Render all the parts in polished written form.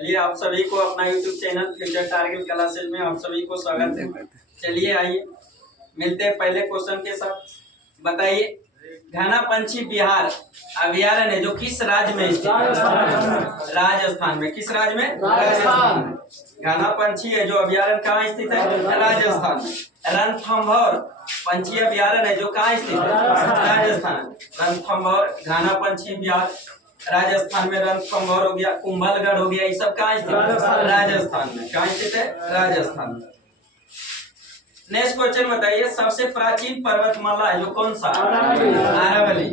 चलिए आप सभी को अपना YouTube channel future target classes में आप सभी को स्वागत है। चलिए आइए मिलते हैं पहले क्वेश्चन के साथ। बताइए घना पंछी बिहार अभयारण्य है जो किस राज्य में स्थित है? राजस्थान में। किस राज्य में? राजस्थान में। घना पंछी है जो अभयारण्य कहाँ स्थित है? राजस्थान में। रणथंभौर पंछी अभयारण्य है जो कहाँ स्थित है? राजस्थान। रणथंभौर घना पंछी बिहार राजस्थान में। रणथंभौर हो गया, कुंभलगढ़ हो गया, ये सब कहाँ स्थित है? राजस्थान में। कहाँ स्थित है? राजस्थान में। नेक्स्ट क्वेश्चन बताइए सबसे प्राचीन पर्वतमाला है जो कौन सा? आरावली।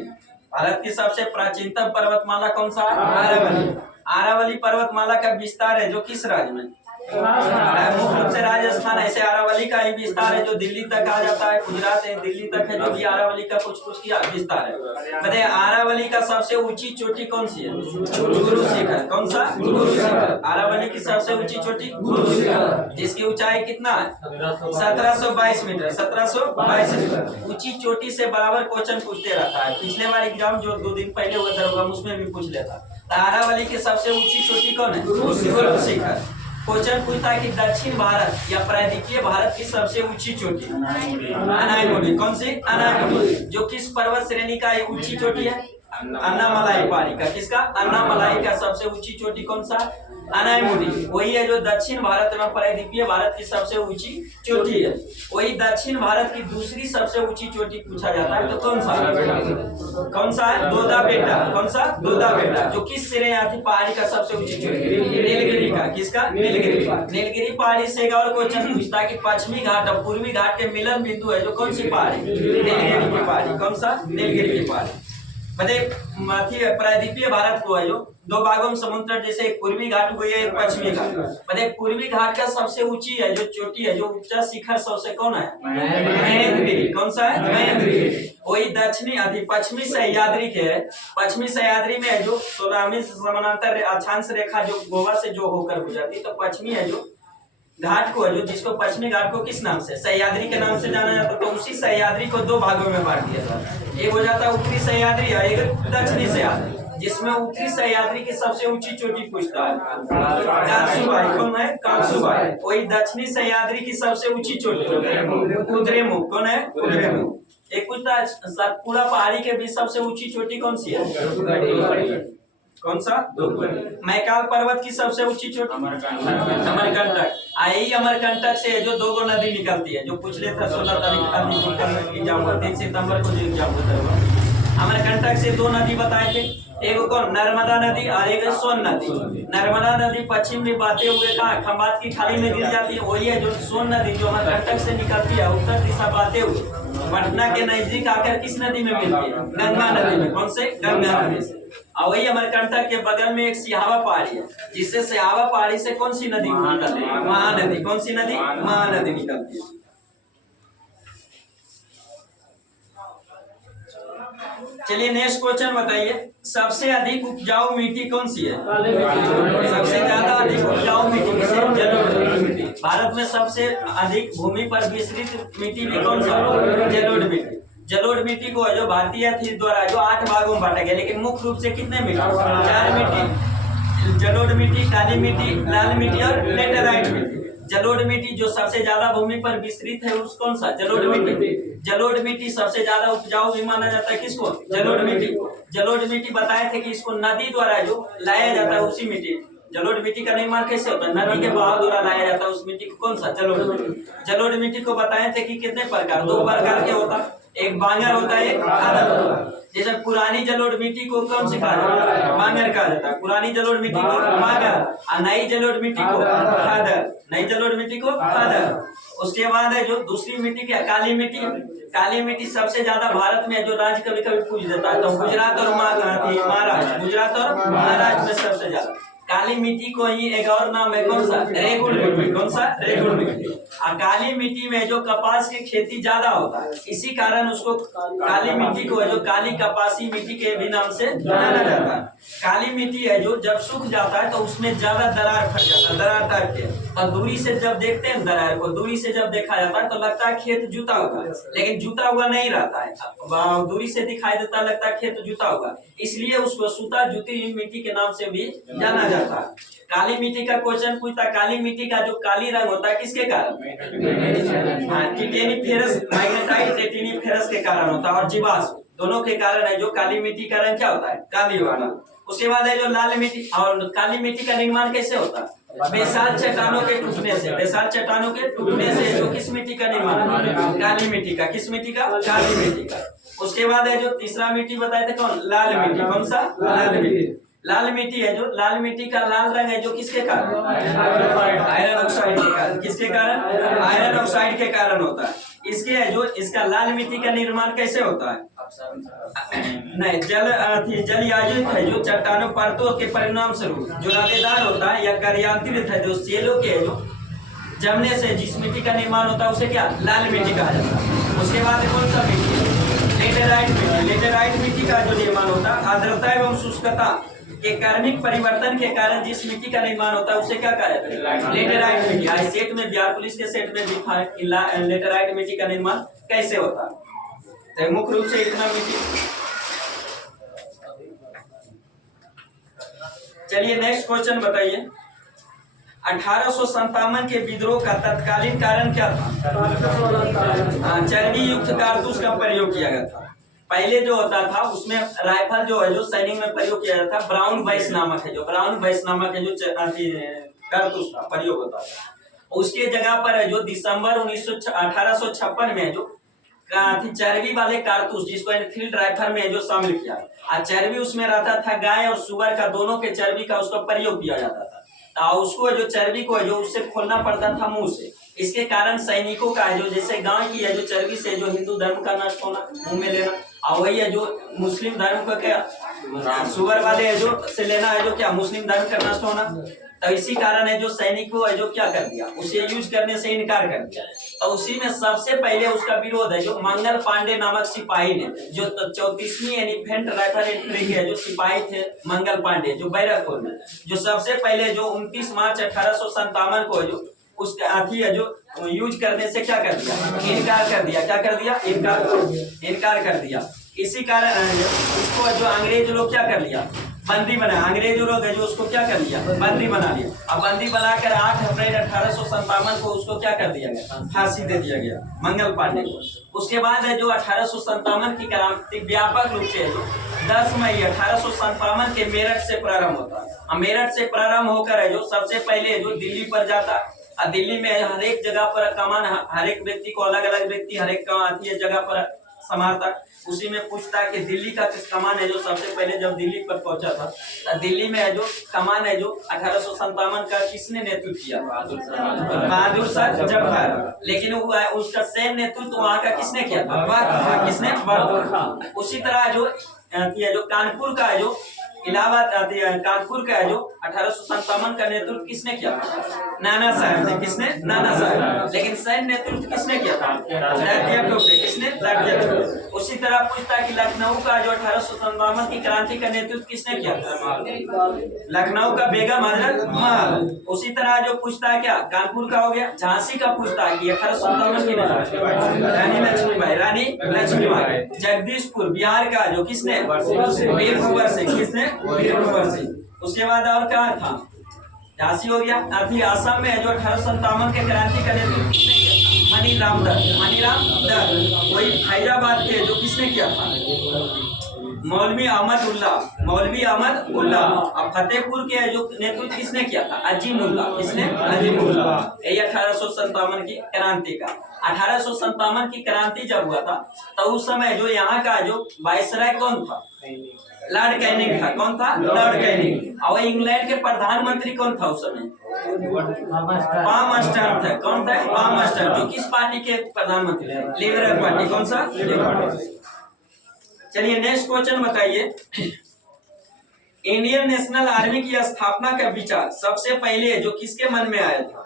भारत की सबसे प्राचीनतम पर्वतमाला कौन सा? आरावली। आरावली पर्वतमाला का विस्तार है जो किस राज्य में? मुख्य रूप से राजस्थान। ऐसे आरावली का ही विस्तार है जो दिल्ली तक आ जाता है, गुजरात है, दिल्ली तक है, जो भी आरावली का कुछ किया विस्तार है। बताइए आरावली का सबसे ऊंची चोटी कौन सी है? गुरु शिखर। कौन सा? गुरु शिखर। आरावली की सबसे ऊंची चोटी गुरु शिखर, जिसकी ऊंचाई कितना है? 1722 मीटर। 1722 मीटर ऊंची चोटी से बराबर क्वेश्चन पूछते रहता है। पिछले बार एग्जाम जो 2 दिन पहले हुआ दरोगा उसमें भी पूछ लेता। आरावली की सबसे ऊंची चोटी कौन है? गुरु शिखर। क्वेश्चन पूछता है कि दक्षिण भारत या प्रायद्वीपीय भारत की सबसे ऊंची चोटी अनायमुडी। कौन सी? अनायमुडी। जो किस पर्वत श्रेणी का ऊंची चोटी है? अन्नामलाई पहाड़ी का। किसका? अन्नामलाई का सबसे ऊंची चोटी कौन सा? अनायमुडी। वही है जो दक्षिण भारत में प्रायद्वीपीय भारत की सबसे ऊंची चोटी है। वही दक्षिण भारत की दूसरी सबसे ऊंची चोटी पूछा जाता है तो कौन सा? कौन सा है? दोदा बेटा। कौन सा? दोदा बेटा। जो किस श्रेणी आती पहाड़ी का सबसे ऊंची चोटी? नीलगिरी का। किसका? नीलगिरी। नीलगिरी पहाड़ी से एक और क्वेश्चन पूछता है कि पश्चिमी घाट और पूर्वी घाट के मिलन बिंदु है जो कौन सी पहाड़ी? नीलगिरी की पहाड़ी। कौन सा? नीलगिरी की पहाड़ी। बताइए प्रायद्वीपीय भारत को है जो 2 भागों में समुद्र, जैसे एक पूर्वी घाट हुई है, एक पश्चिमी घाट। बताइए पूर्वी घाट का सबसे ऊंची है जो चोटी है, जो ऊंचा शिखर सबसे कौन है? महेंद्रगिरी। कौन सा है? महेंद्रगिरी। वही दक्षिणी पश्चिमी सह्याद्री के पश्चिमी सह्याद्री में है जो 16वीं समानांतर अक्षांश रेखा जो गोवा से जो होकर गुजरती, तो पश्चिमी है जो घाट को है जो जिसको पश्चिमी घाट को किस नाम से? सह्याद्री के नाम से जाना जाता। तो उसी सह्याद्री को 2 भागों में बांट दिया जाता है। एक हो जाता है उत्तरी सह्याद्री और एक दक्षिणी सह्याद्री, जिसमें उत्तरी सह्याद्री की सबसे ऊंची चोटी पूछता है कांसुबाई। कौन है? कांसुबाई। वही दक्षिणी सह्याद्री की सबसे ऊंची चोटी कुद्रेमुख। कौन है? कुद्रेमुख। एक पूछता है सतपुड़ा पहाड़ी के बीच सबसे ऊंची चोटी कौन सी है? कौन सा? मैकाल पर्वत की सबसे ऊंची चोटी अमरकंटक। आई अमरकंटक से जो 2 नदी निकलती है, जो पूछ लेता 16 तारीख एग्जाम हुआ 3 सितंबर को जो एग्जाम होता है। अमरकंटक से 2 नदी बताए थे, एक को नर्मदा नदी और एक सोन नदी। नर्मदा नदी पश्चिम में बहते हुए कहाँ खंबात की खाड़ी में गिर जाती है। वही है जो सोन नदी जो अमरकंटक से निकलती है उत्तर दिशा बहते हुए पटना के नजदीक आकर किस नदी में मिलती है? गंगा नदी में। कौन से? गंगा नदी से। और वही अमरकंटक के बगल में एक सिहावा पहाड़ी है, जिससे सिहावा पहाड़ी से कौन सी नदी निकलती है? महानदी। कौन सी नदी? महानदी निकलती है। चलिए नेक्स्ट क्वेश्चन बताइए सबसे अधिक उपजाऊ मिट्टी कौन सी है? सबसे ज्यादा अधिक उपजाऊ मिट्टी किसे? जलोढ़ मिट्टी। भारत में सबसे अधिक भूमि पर विस्तृत मिट्टी भी कौन सा? जलोढ़ मिट्टी। जलोढ़ मिट्टी को जो भारतीय थी द्वारा जो 8 भागों में बांटा गया, लेकिन मुख्य रूप से कितने मिट्टी? 4 मिट्टी। जलोढ़ मिट्टी, काली मिट्टी, लाल मिट्टी और लेटेराइट मिट्टी। जलोढ़ मिट्टी जो सबसे ज्यादा भूमि पर विस्तृत है उस कौन सा? जलोढ़ मिट्टी। जलोढ़ मिट्टी सबसे ज्यादा उपजाऊ भी माना जाता है। किसको? जलोढ़ मिट्टी। जलोढ़ मिट्टी बताए थे कि इसको नदी द्वारा जो लाया जाता है उसी मिट्टी। जलोढ़ मिट्टी का निर्माण कैसे होता है? नदी के बहाव द्वारा लाया जाता है उस मिट्टी को कौन सा? जलोढ़ मिट्टी। जलोढ़ मिट्टी को बताए थे कि कितने प्रकार? 2 प्रकार के होता है, एक बांगर होता है, एक खादर होता है। जैसे पुरानी जलोढ़ मिट्टी को कौन से कहा जाता है? बांगर कहा जाता है। पुरानी जलोढ़ मिट्टी को बांगर और नई जलोढ़ मिट्टी को खादर। नई जलोढ़ मिट्टी को खादर। उसके बाद है जो दूसरी मिट्टी क्या? काली मिट्टी। काली मिट्टी सबसे ज्यादा भारत में जो राज्य कभी कभी पूछ देता है तो गुजरात और महाराष्ट्र। गुजरात और महाराष्ट्र में सबसे ज्यादा काली मिट्टी को ही एक और नाम है कौन सा? रेगुड़ मिट्टी। कौन सा? रेगुड़ मिट्टी। और काली मिट्टी में जो कपास की खेती ज्यादा होता है, इसी कारण उसको काली मिट्टी को है जो काली कपासी मिट्टी के भी नाम से जाना जाता है। काली मिट्टी है जो जब सूख जाता है तो उसमें ज्यादा दरार फट जाता है, दरार टाइप के। और दूरी से जब देखते हैं दरार को, दूरी से जब देखा जाता है तो लगता है खेत जुता होगा, लेकिन जुता हुआ नहीं रहता है। दूरी से दिखाई देता लगता है खेत जुता होगा, इसलिए उसको सूता जुती हुई मिट्टी के नाम से भी जाना जाता है। जाता है। काली मिट्टी का क्वेश्चन पूछता, काली मिट्टी का जो काली रंग होता है किसके कारण? हाँ, टिटेनिफेरस मैग्नेटाइट टिटेनिफेरस के कारण होता है और जीवाश्म दोनों के कारण है जो काली मिट्टी का रंग क्या होता है? काली वाला। उसके बाद है जो लाल मिट्टी, और काली मिट्टी का निर्माण कैसे होता है? बेसाल चट्टानों के टूटने से। बेसाल चट्टानों के टूटने से जो किस मिट्टी का निर्माण? काली मिट्टी का। किस मिट्टी का? काली मिट्टी का। उसके बाद है जो तीसरा मिट्टी बताए थे कौन? लाल मिट्टी। कौन सा? लाल मिट्टी। लाल मिट्टी है जो, लाल मिट्टी का लाल रंग है जो किसके कारण? आयरन ऑक्साइड के कारण। किसके कारण? आयरन ऑक्साइड के कारण होता है। इसके है जो, इसका लाल मिट्टी का निर्माण कैसे होता है? नहीं, जलयाजित है जो चट्टानों परतों के परिणाम स्वरूप जो रवेदार होता है या कार्यांतरित है जो सेलों के जो जमने से जिस मिट्टी का निर्माण होता है उसे क्या? लाल मिट्टी कहा जाता है। उसके बाद कौन सा मिट्टी? लेटेराइट मिट्टी। लेटेराइट मिट्टी का जो निर्माण होता है आर्द्रता एवं शुष्कता के कार्मिक परिवर्तन के कारण जिस मिट्टी का निर्माण होता है उसे क्या कहा जाता है? लेटेराइट मिट्टी। आज सेट में बिहार पुलिस के सेट में भी लेटेराइट मिट्टी का निर्माण कैसे होता है। तो मुख्य रूप से इतना मिट्टी। चलिए नेक्स्ट क्वेश्चन बताइए। 1857 के विद्रोह का तत्कालीन कारण क्या था? चर्बी युक्त कारतूस का प्रयोग किया गया था। पहले जो होता था उसमें राइफल जो है जो सैनिक में प्रयोग किया जाता था, ब्राउन बाइस नामक है जो, ब्राउन बाइस नामक है जो कारतूस का प्रयोग होता था। उसके जगह पर है जो दिसंबर 1856 में जो चर्बी वाले कारतूस जिसको एनफील्ड राइफल में जो शामिल किया, चर्बी उसमें रहता था गाय और सुअर का, दोनों के चर्बी का उसका प्रयोग किया जाता था। उसको जो चर्बी को जो उससे खोलना पड़ता था मुंह से। इसके कारण सैनिकों का जो, जैसे गाय की है जो चर्बी से जो हिंदू धर्म का नष्ट होना, मुंह में लेना, और वही है जो मुस्लिम धर्म का क्या सुअर वाले है जो से लेना है जो क्या मुस्लिम धर्म का नष्ट होना। तो इसी कारण है जो सैनिकों है जो क्या कर दिया, उसे यूज करने से इनकार कर दिया। तो उसी में सबसे पहले उसका विरोध है जो मंगल पांडे नामक सिपाही ने, जो 34वीं एलिफेंट राइफल एंट्री के जो सिपाही थे मंगल पांडे जो बैरकपुर में, जो सबसे पहले जो 29 मार्च 1857 को जो उसका हाथी है जो यूज करने से क्या कर दिया, इनकार कर दिया। क्या कर दिया? इनकार कर दिया। इसी कारण उसको जो अंग्रेज लोग क्या कर लिया, बंदी बना। अंग्रेज लोग जो उसको क्या कर लिया, बंदी बना लिया। अब बंदी बनाकर 8 अप्रैल 1857 को उसको क्या कर दिया गया, फांसी दे दिया गया मंगल पांडे को। उसके बाद है जो 1857 की क्रांति व्यापक रूप से जो 10 मई 1857 के मेरठ से प्रारंभ होता है। मेरठ से प्रारंभ होकर है जो सबसे पहले जो दिल्ली पर जाता। दिल्ली में हर एक जगह पर कमान, हर एक व्यक्ति को अलग अलग व्यक्ति हर एक जगह पर संभालता। उसी में पूछता है कि दिल्ली का किस कमान है जो सबसे पहले जब दिल्ली पर पहुंचा था, तो दिल्ली में है जो कमान है जो 1857 का किसने नेतृत्व किया? बहादुर शाह जफर। लेकिन उसका सैन्य नेतृत्व वहाँ का किसने किया था? किसने? उसी तरह जो कानपुर का है जो इलाहाबाद कानपुर का है जो 1857 का नेतृत्व किसने किया था? नाना साहब ने। किसने? नाना साहब। लेकिन सैन्य नेतृत्व किसने किया था? किसने? उसी तरह पूछता कि लखनऊ का जो 1857 की क्रांति का नेतृत्व किसने किया था? लखनऊ का बेगम हजरत महल। उसी तरह जो पूछता है क्या, कानपुर का हो गया। झांसी का पूछता है कि 1857 की रानी लक्ष्मीबाई, रानी लक्ष्मीबाई। जगदीशपुर बिहार का जो किसने? वीर कुंवर सिंह। किसने? वीर कुंवर सिंह। उसके बाद और क्या था? झांसी हो गया। अभी आसाम में जो 1857 के क्रांति का नेतृत्व किसने किया? मनीराम दत्त। मनीराम दत्त। वही हैदराबाद के जो किसने किया था? मौलवी अहमद उल्ला। मौलवी अहमद उल्ला। अब फतेहपुर के जो नेतृत्व किसने किया था? अजीमुल्ला। किसने? अजीमुल्ला। यही 1857 की क्रांति का। 1857 की क्रांति जब हुआ था तो उस समय जो यहाँ का जो वायसराय कौन था? लॉर्ड कैनिंग था। कौन था? Lord Canning. और इंग्लैंड के प्रधानमंत्री कौन था उस समय? पाम स्टर्न था। कौन था? Palm stern. जो किस पार्टी के प्रधानमंत्री? Liberal party. कौन सा? लिबरल। चलिए नेक्स्ट क्वेश्चन बताइए। इंडियन नेशनल आर्मी की स्थापना का विचार सबसे पहले जो किसके मन में आया था?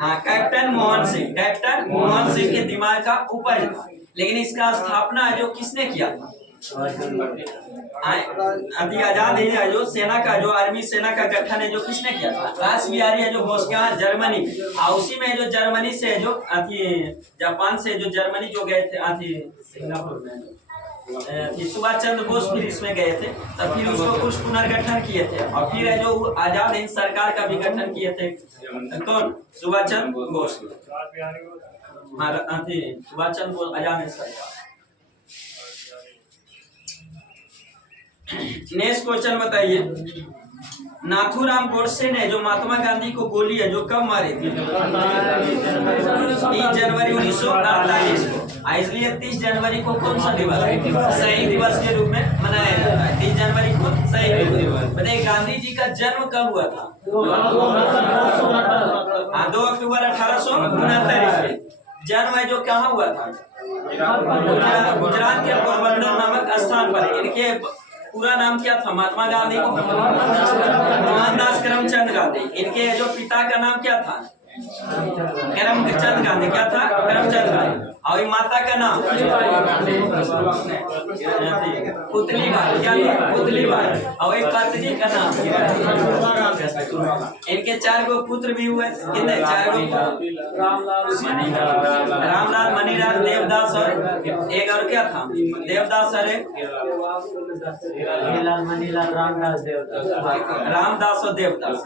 हाँ, कैप्टन मोहन सिंह। कैप्टन मोहन सिंह के दिमाग का उपज था। लेकिन इसका स्थापना जो किसने किया था? अभी आजाद है जो सेना का जो आर्मी सेना का गठन है जो किसने किया था? रास बिहारी है जो बोस्का जर्मनी में। और उसी में जो जर्मनी से जो जापान से जो जर्मनी जो गए थे सिंगापुर में सुभाष चंद्र बोस फिर इसमें गए थे, तब फिर उसको कुछ पुनर्गठन किए थे और फिर है जो आजाद हिंद सरकार का भी गठन किए थे। कौन? सुभाष चंद्र बोस। सुभाष चंद्र बोस आजाद हिंद सरकार। नेक्स्ट क्वेश्चन बताइए, नाथूराम गोडसे ने जो महात्मा गांधी को गोली है जो कब मारी थी? 30 जनवरी 1948 को। इसलिए 30 जनवरी को कौन सा दिवस शहीद दिवस के रूप में मनाया जाता है? 30 जनवरी को शहीद दिवस। बताइए गांधी जी का जन्म कब हुआ था? 2 अक्टूबर 1869 ईस्वी। जन्म है जो कहाँ हुआ था? गुजरात के पोरबंदर नामक स्थान पर। इनके पूरा नाम क्या था? महात्मा गांधी को मोहनदास करमचंद गांधी। इनके जो पिता का नाम क्या था? करमचंद गांधी। क्या था? करमचंद गांधी। और माता का नाम पुतली बाई। क्या था? पुतली बाई। और एक पत्नी का नाम। इनके 4 गो पुत्र भी हुए। कितने? 4 गो। रामलाल, मनीलाल, देवदास और एक और क्या था? देवदास और रामदास और देवदास।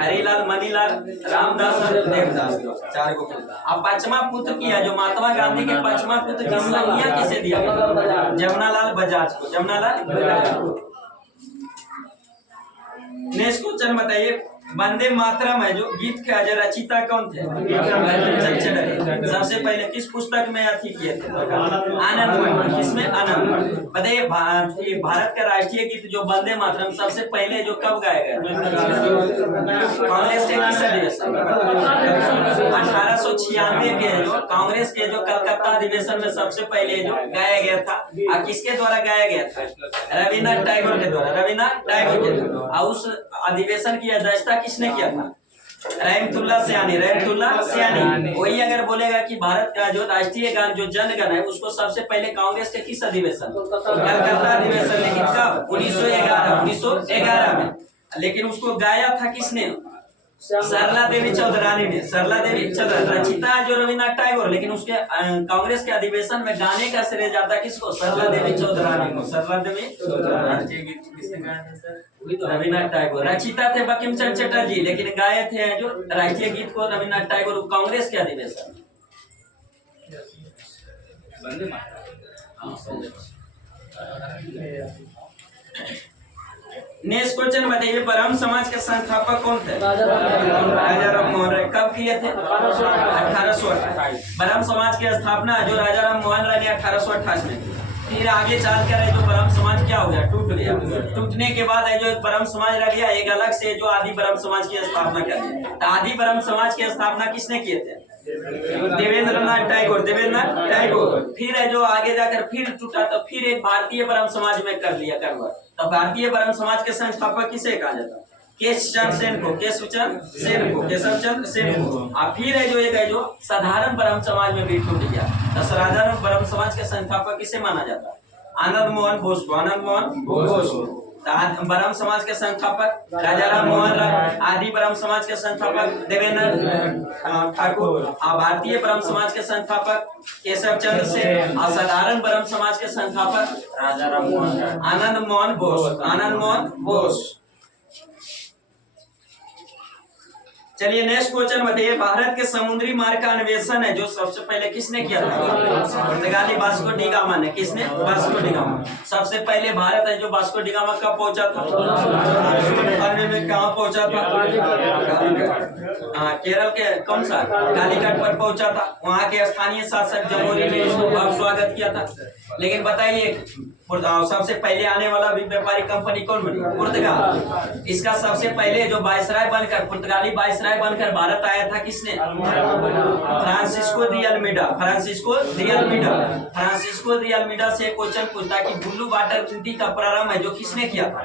हरिलाल, मनीलाल, रामदास और देवदास। 4 गो। अब 5वां पुत्र किया जो महात्मा गांधी के 5वां पुत्र की संज्ञा किसे दिया गया? जमनालाल बजाज को। जमनालाल बजाज को। नेक्स्ट क्वेश्चन बताइए, वंदे मातरम है जो गीत के जो रचिता कौन थे? सबसे पहले किस पुस्तक में अथी किए थे? आनंद। किसमें? आनंद। बताइए भारत का राष्ट्रीय गीत जो वंदे मातरम सबसे पहले जो कब गाया गया? कांग्रेस के किस अधिवेशन? 1896 के जो कांग्रेस के जो कलकत्ता अधिवेशन में सबसे पहले जो गाया गया था। और किसके द्वारा गाया गया था? रविन्द्रनाथ टैगोर के द्वारा। रविन्द्रनाथ टैगोर के द्वारा। और उस अधिवेशन की अध्यक्षता किसने किया था? रहमतुल्लाह सयानी। रहमतुल्लाह सयानी। वही अगर बोलेगा कि भारत का जो राष्ट्रीय गान जो जनगण है उसको सबसे पहले कांग्रेस के किस अधिवेशन? कलकत्ता अधिवेशन। लेकिन कब? 1911 में। लेकिन उसको गाया था किसने? सरला देवी चौधरानी ने। सरला देवी चौधरानी। रचिता जो रविन्द्रनाथ टैगोर, लेकिन उसके कांग्रेस के अधिवेशन में गाने का श्रेय जाता किसको? सरला देवी चौधरानी को। सरला देवी रविन्द्रनाथ टैगोर। रचिता थे बंकिम चंद्र चटर्जी, लेकिन गाए थे जो राष्ट्रीय गीत को रविन्द्रनाथ टैगोर कांग्रेस के अधिवेशन। नेक्स्ट क्वेश्चन बताइए, ब्रह्म समाज के संस्थापक कौन थे? राजा राम मोहन राय। कब किए थे? 1828। ब्रह्म समाज की स्थापना जो राजा राम मोहन राय ने 1828 में की। फिर आगे चलकर है जो ब्रह्म समाज क्या हो गया? टूट गया। टूटने के बाद है जो ब्रह्म समाज रह गया, एक अलग से जो आदि ब्रह्म समाज की स्थापना कर दी। तो आदि ब्रह्म समाज की स्थापना किसने किए थे? देवेंद्रनाथ टैगोर। देवेंद्रनाथ टैगोर। फिर है जो आगे जाकर फिर टूटा तो फिर एक भारतीय ब्रह्म समाज में कर लिया कन्वर्ट। तो भारतीय ब्रह्म समाज के संस्थापक किसे कहा जाता? केशव सेन को। केशव सेन को। केशव चंद्र सेन को। और फिर है जो एक है जो साधारण ब्रह्म समाज में भी टूट गया। तो साधारण ब्रह्म समाज के संस्थापक किसे माना जाता? आनंद मोहन बोस को। आनंद मोहन बोस को। ब्रह्म समाज के संस्थापक राजा राम मोहन राय। आदि ब्रह्म समाज के संस्थापक देवेंद्र ठाकुर। भारतीय ब्रह्म समाज के संस्थापक केशव चंद्र सेन। और साधारण ब्रह्म समाज के संस्थापक राजा राम मोहन राय। आनंद मोहन बोस। आनंद मोहन बोस। चलिए नेक्स्ट क्वेश्चन बताइए, भारत के समुद्री मार्ग का अन्वेषण है जो सबसे पहले किसने किया था? पुर्तगाली वास्को डी गामा ने। किसने? Vasco D gamma. सबसे पहले भारत है जो वास्को डी गामा कब पहुंचा था? 1898 में। कहाँ पहुंचा था? केरल के कौन सा? कालीकट पर पहुंचा था। वहाँ के स्थानीय शासक जमहूरी ने इसको बहुत स्वागत किया था। लेकिन बताइए सबसे पहले आने वाला भी व्यापारिक कंपनी कौन बनी? पुर्तगाल। इसका सबसे पहले जो वायसराय बनकर पुर्तगाली वायसराय बनकर भारत आया था किसने? Francisco de Almeida. Francisco de Almeida. Francisco de Almeida से क्वेश्चन पूछता कि ब्लू वाटर ट्रीटी का प्रारंभ है जो किसने किया था?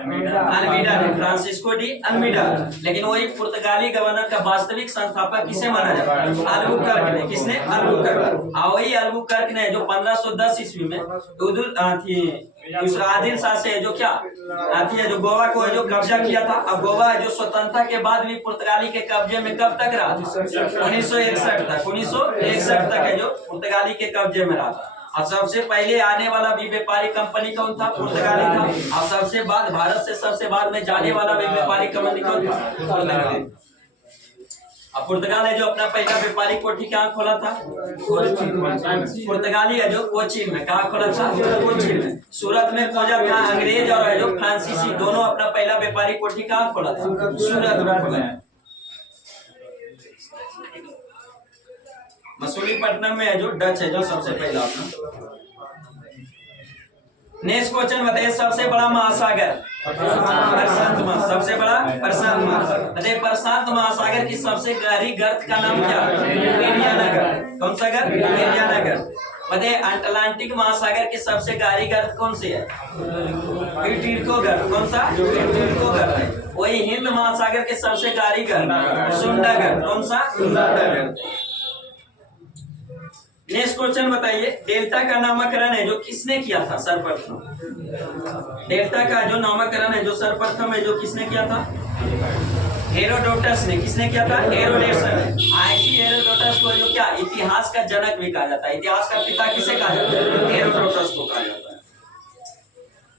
अल्मीडा ने। Francisco de Almeida. लेकिन वही पुर्तगाली गवर्नर का वास्तविक संस्थापक किसे माना जाता है? अल्बुकर्क ने। किसने? अल्बुकर्क। और वही अल्बुकर्क ने जो 1510 ईस्वी में आदिल शाह से जो क्या आती है जो गोवा को जो कब्जा किया था। अब गोवा जो स्वतंत्रता के बाद भी पुर्तगाली के कब्जे में कब तक रहा? 1961 तक। 1961 तक है जो पुर्तगाली के कब्जे में रहा था। और सबसे पहले आने वाला भी व्यापारिक कंपनी कौन था? पुर्तगाली था। और सबसे बाद भारत से सबसे बाद में जाने वाला भी व्यापारिक कंपनी कौन था? पुर्तगाली। अब पुर्तगाल है जो अपना पहला व्यापारिक कोठी कहाँ खोला था? पुर्तगाली है जो कोचीन में। कहाँ खोला था? कोचीन में। सूरत में खोजा था। अंग्रेज और है जो फ्रांसीसी दोनों अपना पहला व्यापारिक कोठी कहाँ खोला था? सूरत में खोला। मसूलीपट्टनम में है जो डच है जो सबसे पहला अपना। नेक्स्ट क्वेश्चन बताइए, सबसे बड़ा महासागर? प्रशांत महासागर। सबसे बड़ा प्रशांत महासागर। बताइए प्रशांत महासागर की सबसे गहरी गर्त का नाम क्या? मेरियाना गर्त। कौन सा गर्त? मेरियाना गर्त। बताइए अटलांटिक महासागर की सबसे गहरी गर्त कौन सी है? पिटीरको गर्त। कौन सा? पिटीरको गर्त है। वही हिंद महासागर के सबसे गहरी गर्त सुंडा गर्त। कौन सा? सुंडा गर्त। नेक्स्ट क्वेश्चन बताइए, डेल्टा का नामकरण है जो किसने किया था सर्वप्रथम? डेल्टा का जो नामकरण है जो सर्वप्रथम है जो किसने किया था? हेरोडोटस ने। किसने किया था? हेरोडोटस ने। आईसी हेरोडोटस को जो क्या इतिहास का जनक भी कहा जाता है। इतिहास का पिता किसे कहा जाता है? हेरोडोटस को कहा जाता है।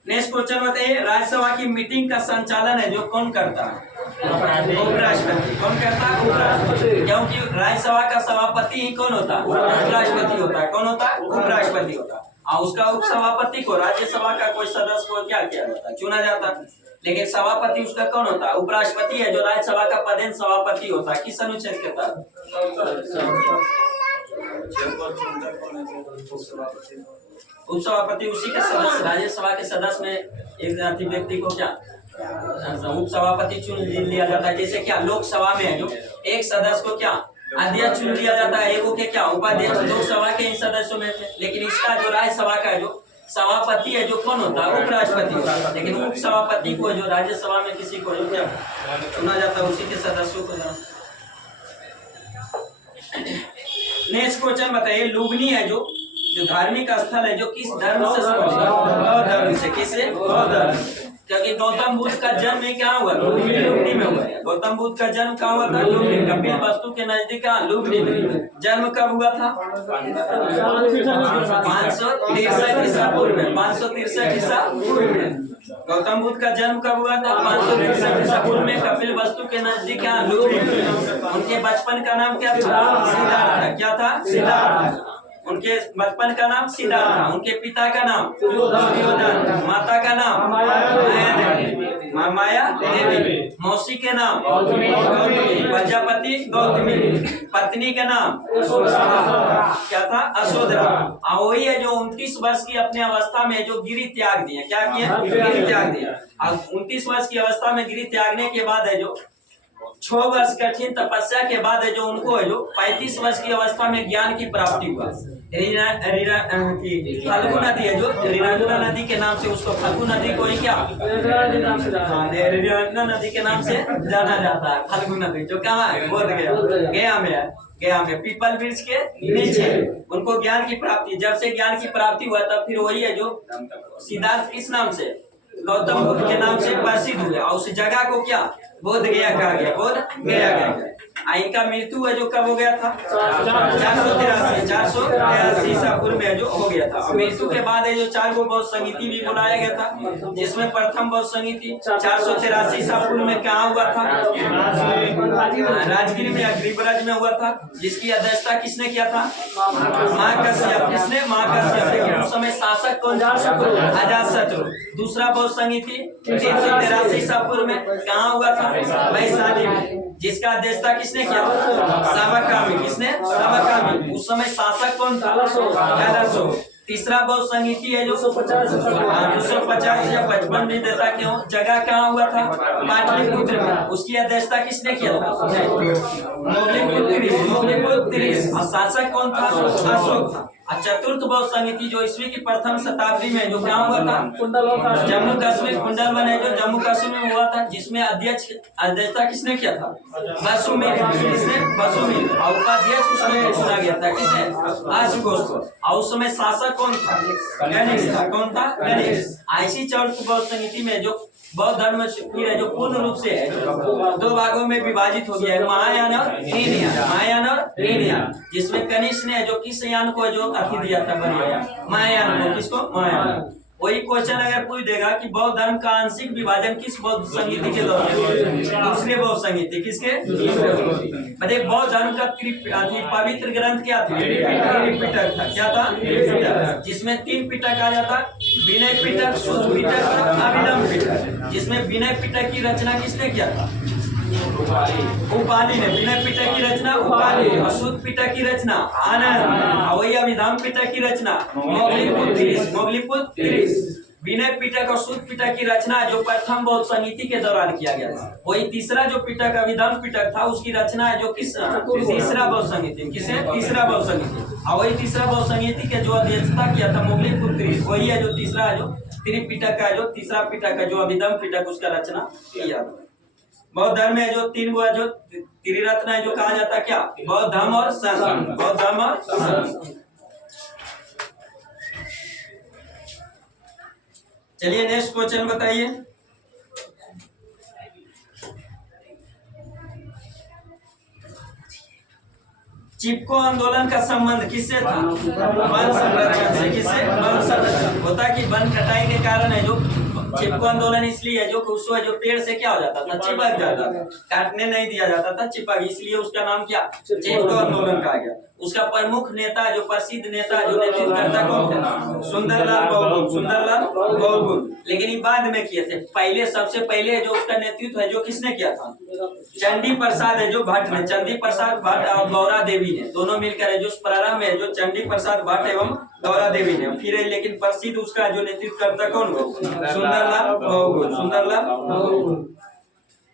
नेक्स्ट क्वेश्चन बताइए, राज्यसभा की मीटिंग का संचालन है जो कौन करता है? उपराष्ट्रपति। कौन करता है? उपराष्ट्रपति। क्योंकि राज्यसभा का सभापति ही कौन होता है? उपराष्ट्रपति होता है। कौन होता है? उपराष्ट्रपति होता है। और उसका उपसभापति को राज्यसभा का कोई सदस्य को क्या किया जाता है? चुना जाता है। लेकिन सभापति उसका कौन होता है? उपराष्ट्रपति है जो राज्यसभा का पदेन सभापति होता है। किस अनुच्छेद के तहत? उपसभापति उसी के सदस्य राज्यसभा के सदस्य में एक व्यक्ति को क्या उपसभापति चुन लिया जाता है। जैसे क्या लोकसभा में है जो एक सदस्य को क्या अध्यक्ष चुन लिया जाता है, एगो के क्या उपाध्यक्ष लोकसभा के इन सदस्यों में थे। लेकिन इसका जो राज्यसभा का जो सभापति है जो कौन होता है? उपराष्ट्रपति होता है। लेकिन उपसभापति को जो राज्यसभा में किसी को जो क्या चुना जाता है उसी के सदस्यों को। नेक्स्ट क्वेश्चन बताइए, लुम्बिनी है जो धार्मिक स्थल है जो किस धर्म से संबंधित? बौद्ध धर्म से। किससे? बौद्ध धर्म। क्योंकि गौतम बुद्ध का जन्म क्या हुआ? लुम्बिनी में हुआ। गौतम बुद्ध का जन्म कहाँ हुआ था? लुम्बिनी। कपिल वस्तु के नजदीक कहाँ? लुम्बिनी में। जन्म कब हुआ था? 563 ईसा पूर्व में। 563 ईसा पूर्व में गौतम बुद्ध का जन्म कब हुआ था? 563 ईसा पूर्व में कपिल वस्तु के नजदीक कहाँ? लुम्बिनी में। उनके बचपन का नाम क्या था? सिद्धार्थ। क्या था? सिद्धार्थ। उनके बचपन का नाम सिद्धार्थ था। उनके पिता का नाम दुर्योधन। माता का नाम माया देवी। मौसी के नाम गौतमी। प्रजापति गौतमी। पत्नी का नाम क्या था? अशोधरा। वही है जो 29 वर्ष की अपने अवस्था में जो गिरि त्याग दिए। क्या किए? गिरि त्याग दिया। अब 29 वर्ष की अवस्था में गिरि त्यागने के बाद है जो 6 वर्ष कठिन तपस्या के बाद है जो उनको है जो 35 वर्ष की अवस्था में ज्ञान की प्राप्ति हुआ। फाल्गु नदी है जो रिरांडुना नदी के नाम से उसको फाल्गु नदी को ही क्या रिरांडुना नदी के नाम से जाना जाता है। फाल्गु नदी जो कहाँ है? बोध गया में है। गया में पीपल वृक्ष के नीचे उनको ज्ञान की प्राप्ति। जब से ज्ञान की प्राप्ति हुआ तब फिर वही है जो सिद्धार्थ किस नाम से? गौतम बुद्ध के नाम से प्रसिद्ध हुए। और उस जगह को क्या बोध गया कहा गया? बोध गया गया। इनका मृत्यु है जो कब हो गया था? 483 ईसा पूर्व में जो हो गया था। और मृत्यु के बाद है जो 4 गो बौद्ध समिति भी बुलाया गया था, जिसमें प्रथम बौद्ध समिति 483 ईसा पूर्व में कहाँ हुआ था? राजगीर में अग्रिब्रज में हुआ था। जिसकी अध्यक्षता किसने किया था? महाकश्यप। किसने? महाकश्यप। लेकिन उस समय शासक कौन था? अजातशत्रु। दूसरा बौद्ध समिति 383 ईसा पूर्व में कहाँ हुआ था? वैशाली में। जिसका अध्यक्षता किसने किया? सावकामी। किसने? सावकामी। उस समय शासक कौन था? यादव। तीसरा बौद्ध संगीति है जो 250 या 55 भी देता क्यों? जगह कहाँ हुआ था? पाटलिपुत्र में। उसकी अध्यक्षता किसने किया था? मोगलीपुत्र। और शासक कौन था? अशोक था। चतुर्थ बौद्ध समिति जो ईस्वी की प्रथम शताब्दी में जो क्या हुआ था? जम्मू कश्मीर कुंडलवन है जो जम्मू कश्मीर में हुआ था, जिसमें अध्यक्षता किसने किया था? वसुमित्र। किसने? वसुमित्र। और उपाध्यक्ष उस समय चुना गया था किसने? अशोक को। और उस समय शासक कौन था? गणेश था। कौन था? गणेश। ऐसी चौथ बौद्ध समिति में जो बौद्ध धर्म फिर है जो पूर्ण रूप से है दो भागों में विभाजित हो गया है, महायान और हीनयान, महायान और हीनयान, जिसमें कनिष्क ने जो किस यान को जो अति दिया था बढ़िया महायान को, किसको महायान। वही क्वेश्चन अगर पूछ देगा कि बौद्ध धर्म का आंशिक विभाजन किस बौद्ध संगीति के दौरान, दूसरे बौद्ध संगीति किसके, मतलब बौद्ध धर्म का पवित्र ग्रंथ क्या था, त्रिपिटक था, क्या था, जिसमें 3 पिटक आ जाता, विनय पिटक, शुद्ध पिटक और अभिनव पिटक, जिसमें विनय पिटक की रचना किसने किया था, उपाली ने। विनय पिटक की रचना उपाली और शुद्ध पिटक की रचना आनंद, वही अभिधाम पिटक की रचना मोगलीपुत्र। विनय पिटक और शुद्ध पिटक की रचना जो प्रथम बौद्ध संगीति के दौरान किया गया था। वही तीसरा जो पिटक अभिधाम पिटक था उसकी रचना है जो किस तीसरा बौद्ध संगीति, किसे तीसरा बौद्ध संगीति, और वही तीसरा बौद्ध संगीति के जो अध्यक्षता किया था मोगलीपुत्र, वही है जो तीसरा है जो त्रिपिटक का जो तीसरा पिटक है जो अभिधाम पिटक उसका रचना किया था। बौद्ध धर्म में जो 3 गो जो त्रिरत्न है जो कहा जाता है क्या, बौद्ध धर्म और संघ, बौद्ध धर्म और संघ। चलिए नेक्स्ट क्वेश्चन बताइए। चिपको आंदोलन का संबंध किससे था, वन संरक्षण से, किससे, वन संरक्षण। होता कि वन कटाई के कारण है जो चिपको आंदोलन इसलिए है जो उसको जो पेड़ से क्या हो जाता था, चिपक जाता था, काटने नहीं दिया जाता था, चिपक, इसलिए उसका नाम क्या चिपको आंदोलन कहा गया। उसका प्रमुख नेता जो प्रसिद्ध नेता जो नेतृत्व करता कौन थे, सुंदरलाल बहुगुण, सुंदरलाल बहुगुण। लेकिन ये बाद में किए थे, पहले सबसे पहले जो उसका नेतृत्व है जो किसने किया था, चंडी प्रसाद है जो भट्ट ने, चंडी प्रसाद भट्ट और गौरा देवी ने दोनों मिलकर है जो प्रारंभ में जो चंडी प्रसाद भट्ट एवं गौरा देवी ने फिर है, लेकिन प्रसिद्ध उसका जो नेतृत्व करता कौन हो, सुंदरलाल बहुगुण, सुंदरलाल बहुगुण।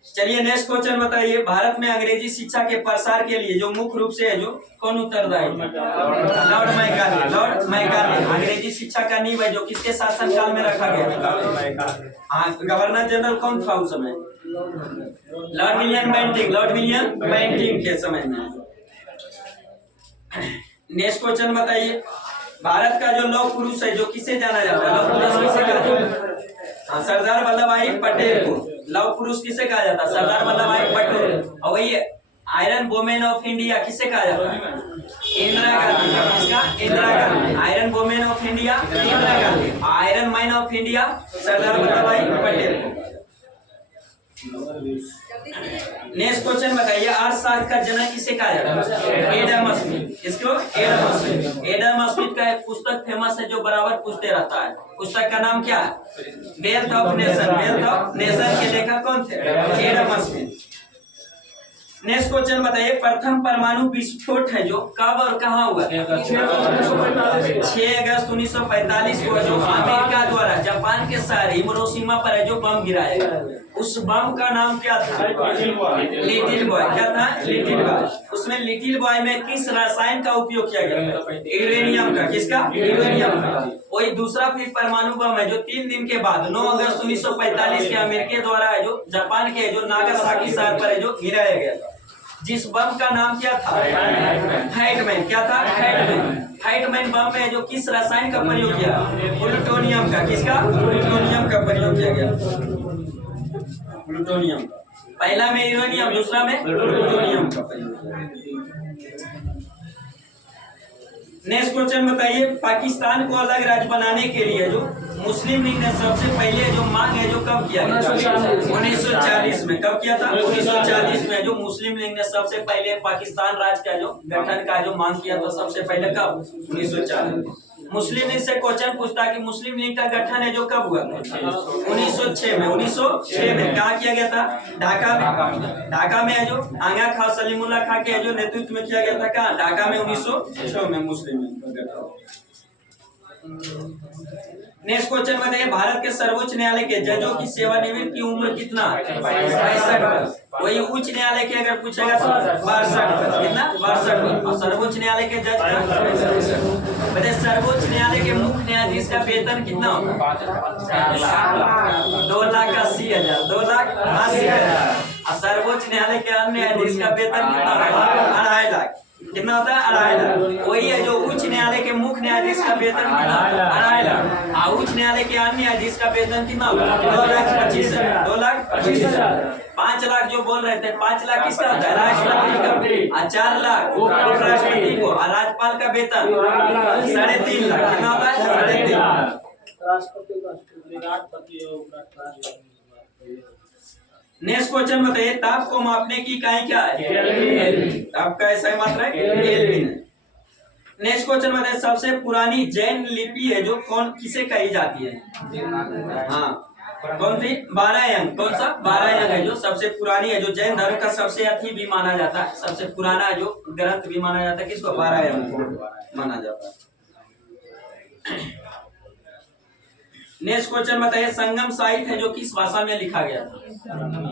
चलिए नेक्स्ट क्वेश्चन बताइए। भारत में अंग्रेजी शिक्षा के प्रसार के लिए जो मुख्य रूप से है जो कौन उत्तरदायी, लॉर्ड मैकाले, लॉर्ड मैकाले। अंग्रेजी शिक्षा का नींव है जो किसके शासनकाल में रखा गया, हाँ, गवर्नर जनरल कौन था उस समय, Lord William Bentinck, Lord William Bentinck के समय में। नेक्स्ट क्वेश्चन बताइए। भारत का जो लौह पुरुष है जो किसे जाना जाता है, लौह पुरुष किसे कहा जाता है, हाँ, सरदार वल्लभ भाई पटेल को लौह पुरुष किसे कहा जाता है, सरदार वल्लभ भाई पटेल। और वही आयरन वुमेन ऑफ इंडिया किसे कहा जाता है, इंदिरा गांधी, किसका, Indira Gandhi. Iron woman of India Indira Gandhi, iron man of India Sardar Vallabh Bhai Patel. Next question बताइए। अर्थशास्त्र का जनक किसे कहा जाता है, एडम स्मिथ। इसको एडम स्मिथ, एडम स्मिथ का एक पुस्तक फेमस है जो बराबर पूछते रहता है, पुस्तक का नाम क्या है, wealth of nation, wealth of nation के लेखक कौन थे, एडम स्मिथ। नेक्स्ट क्वेश्चन बताइए। प्रथम परमाणु विस्फोट है जो कब और कहाँ हुआ, 6 अगस्त 1945 को जो अमेरिका द्वारा जापान के शहर हिरोशिमा पर है जो बम गिराया गया। उस बम का नाम क्या था, लिटिल बॉय, क्या था, लिटिल बॉय। उसमें लिटिल बॉय में किस रसायन का उपयोग किया गया, यूरेनियम का, किसका, यूरेनियम का। वही दूसरा फिर परमाणु बम है जो 3 दिन के बाद 9 अगस्त 1945 के अमेरिका द्वारा है जो जापान के जो नागासाकी शहर पर है जो गिराया गया था, जिस बम का नाम क्या था, फैटमैन, क्या था, फैटमैन। फैटमैन बम में जो किस रसायन का प्रयोग किया, प्लूटोनियम का, किसका, प्लूटोनियम का प्रयोग किया गया, प्लूटोनियम। पहला में यूरेनियम, दूसरा में प्लूटोनियम का प्रयोग। नेक्स्ट क्वेश्चन बताइए। पाकिस्तान को अलग राज्य बनाने के लिए जो मुस्लिम लीग ने सबसे पहले जो मांग है जो कब किया, 1940 में। कब किया था, 1940 में जो मुस्लिम लीग ने सबसे पहले पाकिस्तान राज्य का जो गठन का जो मांग किया था सबसे पहले कब, 1940। मुस्लिम लीग से क्वेश्चन पूछता है कि मुस्लिम लीग का गठन है जो कब हुआ, 1906 में। 1906 में कहा किया गया था, ढाका में। ढाका में है जो आगा खां सलीमुल्लाह खां के जो नेतृत्व में किया गया था, कहाँ, ढाका में 1906 में मुस्लिम लीग का गठन। नेक्स्ट क्वेश्चन बताइए। भारत के सर्वोच्च न्यायालय के जजों की सेवानिवृत्ति की उम्र कितना, 65 वर्ष। वही उच्च न्यायालय के अगर पूछेगा तो 62 वर्ष, कितना, 62 वर्ष। और सर्वोच्च न्यायालय के जज का बताइए। सर्वोच्च न्यायालय के मुख्य न्यायाधीश का वेतन कितना होगा, 2,80,000, 2,80,000। और सर्वोच्च न्यायालय के अन्य न्यायाधीश का वेतन कितना होगा, 2.5 लाख। कितना होता है 2.5 लाख। वही है जो उच्च न्यायालय के मुख्य न्यायाधीश का वेतन कितना 2.5 लाख। और उच्च न्यायालय के अन्य न्यायाधीश का वेतन कितना होगा 2,25,000 2,25,000। 5 लाख जो बोल रहे थे 5 लाख किसका होता है राष्ट्रपति का, और 4 लाख उपराष्ट्रपति को, और राज्यपाल का वेतन 3.5 लाख। कितना होता है 3.5 लाख। नेक्स्ट क्वेश्चन बताइए, ताप को मापने की इकाई क्या है? ताप का ऐसा मात्रा है केल्विन। नेक्स्ट क्वेश्चन बताइए, सबसे पुरानी जैन लिपि है जो कौन किसे कही जाती है? हाँ कौन सी? 12 अंक। कौन सा 12 अंक है जो सबसे पुरानी है, जो जैन धर्म का सबसे अति भी माना जाता है, सबसे पुराना जो ग्रंथ भी माना जाता है, किसको 12 अंक माना जाता है। नेक्स्ट क्वेश्चन बताइए, संगम साहित्य है जो किस भाषा में लिखा गया था?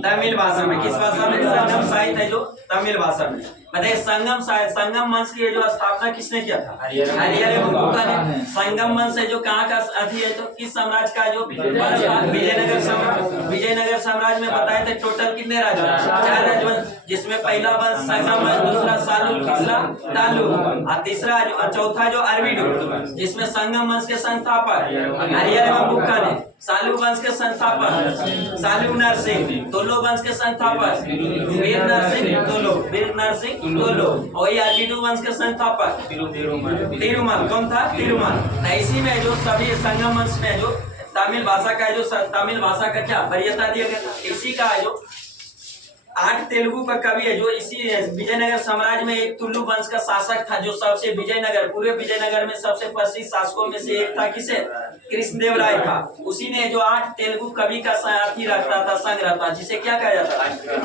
तमिल भाषा में। किस भाषा में? संगम साहित्य है जो तमिल भाषा में। बताइए संगम साहित्य, संगम वंश की जो स्थापना किसने किया था? हरिहर एवं बुक्का ने। संगम वंश है जो कहाँ का अति है, तो किस साम्राज्य का? जो विजयनगर साम्राज्य। विजयनगर साम्राज्य में बताए थे टोटल कितने राज्य? 4 राजवंश, जिसमें पहला वंश संगम वंश, दूसरा सालुल, तीसरा तालु, और तीसरा चौथा जो अरविंद, जिसमें संगम वंश के संस्थापक हरिहर एवं बुक्का ने, सालू वंश के संस्थापक सालू नरसिंह, तोलो वंश के संस्थापक वीर नरसिंह तोलो, वीर नरसिंह तोलो, और ये अरविंद वंश के संस्थापक तिरुमल। कौन था? तिरुमल। इसी में जो सभी संगम वंश में जो तमिल भाषा का जो तमिल भाषा का क्या वरीयता दिया गया था, इसी का जो 8 तेलुगु का कवि है जो इसी विजयनगर साम्राज्य में एक तुलु वंश का शासक था, जो सबसे विजयनगर पूरे विजयनगर में सबसे प्रसिद्ध शासकों में से एक था। किसे? कृष्णदेवराय था। उसी ने जो 8 तेलुगु कवि का साथी रखता था, संग्रह था, जिसे क्या कहा जाता था?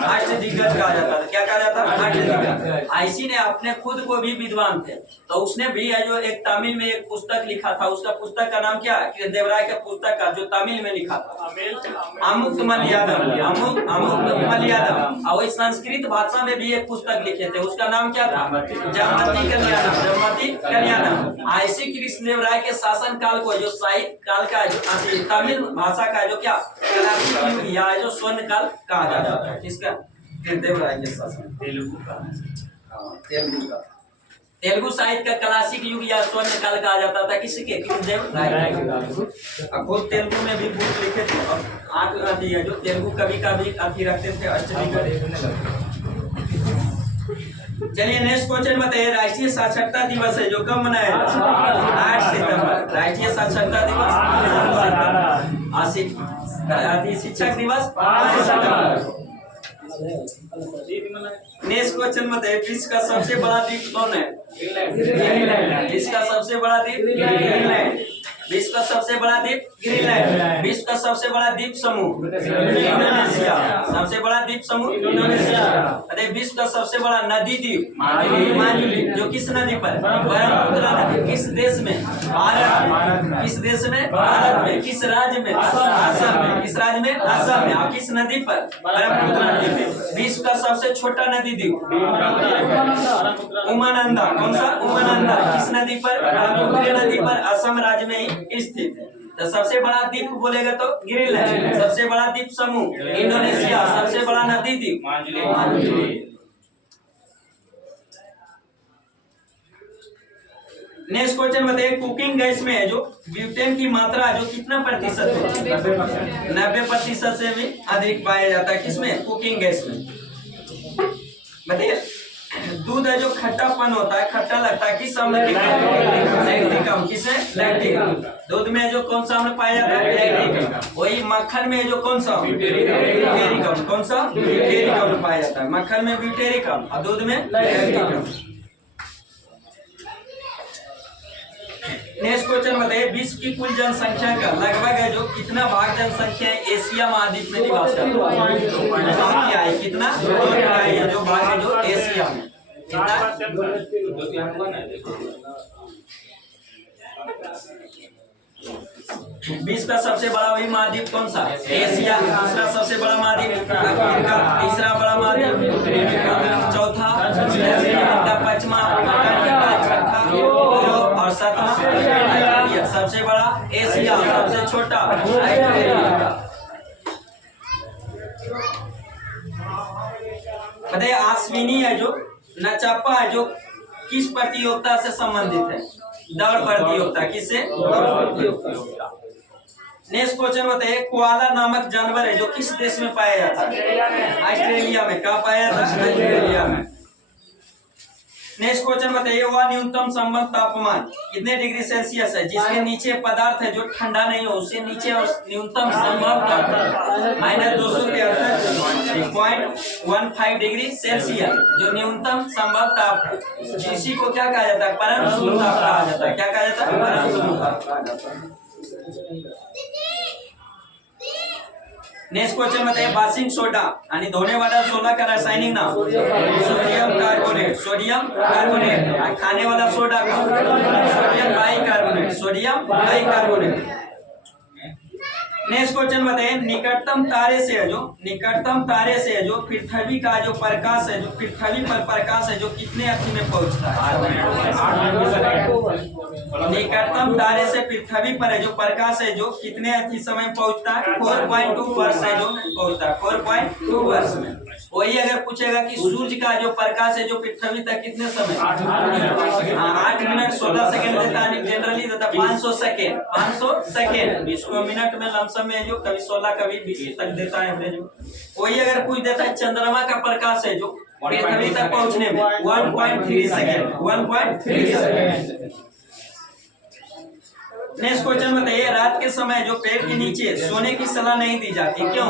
अष्टदिग्गज कहा जाता था। क्या कहा जाता था? अष्टदिग्गज। इसी ने अपने खुद को भी विद्वान थे, तो उसने भी है जो एक तमिल में एक पुस्तक लिखा था, उसका पुस्तक का नाम क्या है? कृष्णदेवराय के पुस्तक का जो तमिल में लिखा था अमुक्त मलयालम, अमुक्त मलयालम। और वही संस्कृत भाषा में भी एक पुस्तक लिखे थे, उसका नाम क्या था? जमती कल्याणम, जमती कल्याणम। ऐसी कृष्णदेवराय के शासन काल को जो साहित्य काल का जो तमिल भाषा का जो क्या क्लासिक युग या जो स्वर्ण काल कहा जाता है। किसका? कृष्णदेवराय के शासन तेलुगु का। तेलुगु का तेलुगु साहित्य का क्लासिक युग या स्वर्ण काल कहा जाता था। किसके? कृष्णदेवराय के। खुद तेलुगु में भी बुक लिखे थे, और 8 अथी है जो तेलुगु कवि का भी अथी रखते थे अष्टदिग्गज। चलिए नेक्स्ट क्वेश्चन बताइए, राष्ट्रीय साक्षरता दिवस है जो कब मनाया? 8 सितंबर। राष्ट्रीय साक्षरता दिवस। शिक्षक दिवस 5 सितंबर। नेक्स्ट क्वेश्चन बताइए, विश्व का सबसे बड़ा द्वीप कौन है? ग्रीनलैंड। विश्व का सबसे बड़ा द्वीप ग्रीनलैंड। विश्व का सबसे बड़ा द्वीप ग्रीनलैंड। विश्व का सबसे बड़ा द्वीप समूह इंडोनेशिया। सबसे बड़ा द्वीप समूह इंडोनेशिया। अरे विश्व का सबसे बड़ा नदी द्वीप माजुली, जो किस नदी पर? ब्रह्मपुत्र नदी। किस देश में? भारत। किस देश में? भारत में। किस राज्य में? असम में। किस राज्य में? असम में। और किस नदी पर? ब्रह्मपुत्र नदी पे। विश्व का सबसे छोटा नदी द्वीप उमानंदा। कौन सा? उमानंदा। किस नदी पर? ब्रह्मपुत्र नदी पर, असम राज्य में ही स्थित है। तो सबसे बड़ा द्वीप बोलेगा तो ग्रीनलैंड। सबसे बड़ा द्वीप समूह इंडोनेशिया। सबसे बड़ा नदी द्वीप माजुली। नेक्स्ट क्वेश्चन बताइए, कुकिंग गैस में है जो ब्यूटेन की मात्रा जो कितना प्रतिशत होती है? 90% से भी अधिक पाया जाता है। किसमें? कुकिंग गैस में। बताइए, दूध है जो खट्टापन होता है, खट्टा लगता है, किस अम्ल के? लैक्टिक अम्ल। किसमें? लैक्टिक अम्ल। दूध में जो कौन सा अम्ल पाया जाता है? लैक्टिक अम्ल। वही मक्खन में जो कौन सा? ब्यूटेरिक अम्ल। कौन सा? ब्यूटेरिक अम्ल पाया जाता है। मक्खन में ब्यूटेरिक अम्ल और दूध में लैक्टिक अम्ल। नेक्स्ट क्वेश्चन बताइए, विश्व की कुल जनसंख्या का लगभग है जो कितना भाग जनसंख्या एशिया महाद्वीप में निवास करती है? कितना है जो भाग है जो एशिया में? कितना? विश्व का सबसे बड़ा वही महाद्वीप कौन सा? एशिया। दूसरा सबसे बड़ा महाद्वीप अफ्रीका। तीसरा बड़ा महाद्वीप, चौथा पश्चिमा, और सातवां सबसे बड़ा एशिया, सबसे छोटा बताइए, आश्विनी है जो नचापा है जो किस प्रतियोगिता से संबंधित है? दौड़ प्रतियोगिता। किससे? नेक्स्ट क्वेश्चन बताइए, कोआला नामक जानवर है जो किस देश में पाया जाता है? ऑस्ट्रेलिया में। कहाँ पाया जाता है? ऑस्ट्रेलिया में। नेक्स्ट क्वेश्चन बताइए, वह न्यूनतम संबद्ध तापमान कितने डिग्री सेल्सियस है जिसके नीचे पदार्थ है जो ठंडा नहीं हो, उससे नीचे न्यूनतम संबद्ध तापमान -273.15 डिग्री सेल्सियस जो न्यूनतम संबद्ध तापमान, इसी को क्या कहा जाता है? परम शून्य ताप कहा जाता है। क्या कहा जाता है? परम शून्य ताप कहा जाता है। नेक्स्ट क्वेश्चन बताइए, बेकिंग सोडा आणि धोने वाला सोडा का रासायनिक नाम? Sodium carbonate. Sodium carbonate. खाने वाला सोडा का? Sodium bicarbonate. Sodium bicarbonate. Next question बताइए, निकटतम तारे से है जो पृथ्वी का जो प्रकाश है, जो पृथ्वी पर प्रकाश है जो कितने अवधि में पहुंचता है? निकटतम तारे से पृथ्वी पर है जो प्रकाश है जो कितने अवधि समय पहुंचता है? 4.2 वर्ष है जो पहुंचता है। 4.2 वर्ष में। वही अगर पूछेगा कि सूर्य का जो प्रकाश है जो पृथ्वी तक कितने समय? 8 मिनट 16 सेकेंड देता है, जनरली देता 500 सेकेंड। 500 सेकेंड 20 मिनट में लमसम में जो कभी 16 कभी 20 तक देता है एवरेज में। वही अगर पूछ देता है चंद्रमा का प्रकाश है जो पृथ्वी तक पहुंचने में 1.3 सेकेंड। 1.3 सेकेंड। नेक्स्ट क्वेश्चन बताइए, रात के समय जो पेड़ के नीचे सोने की सलाह नहीं दी जाती, क्यों?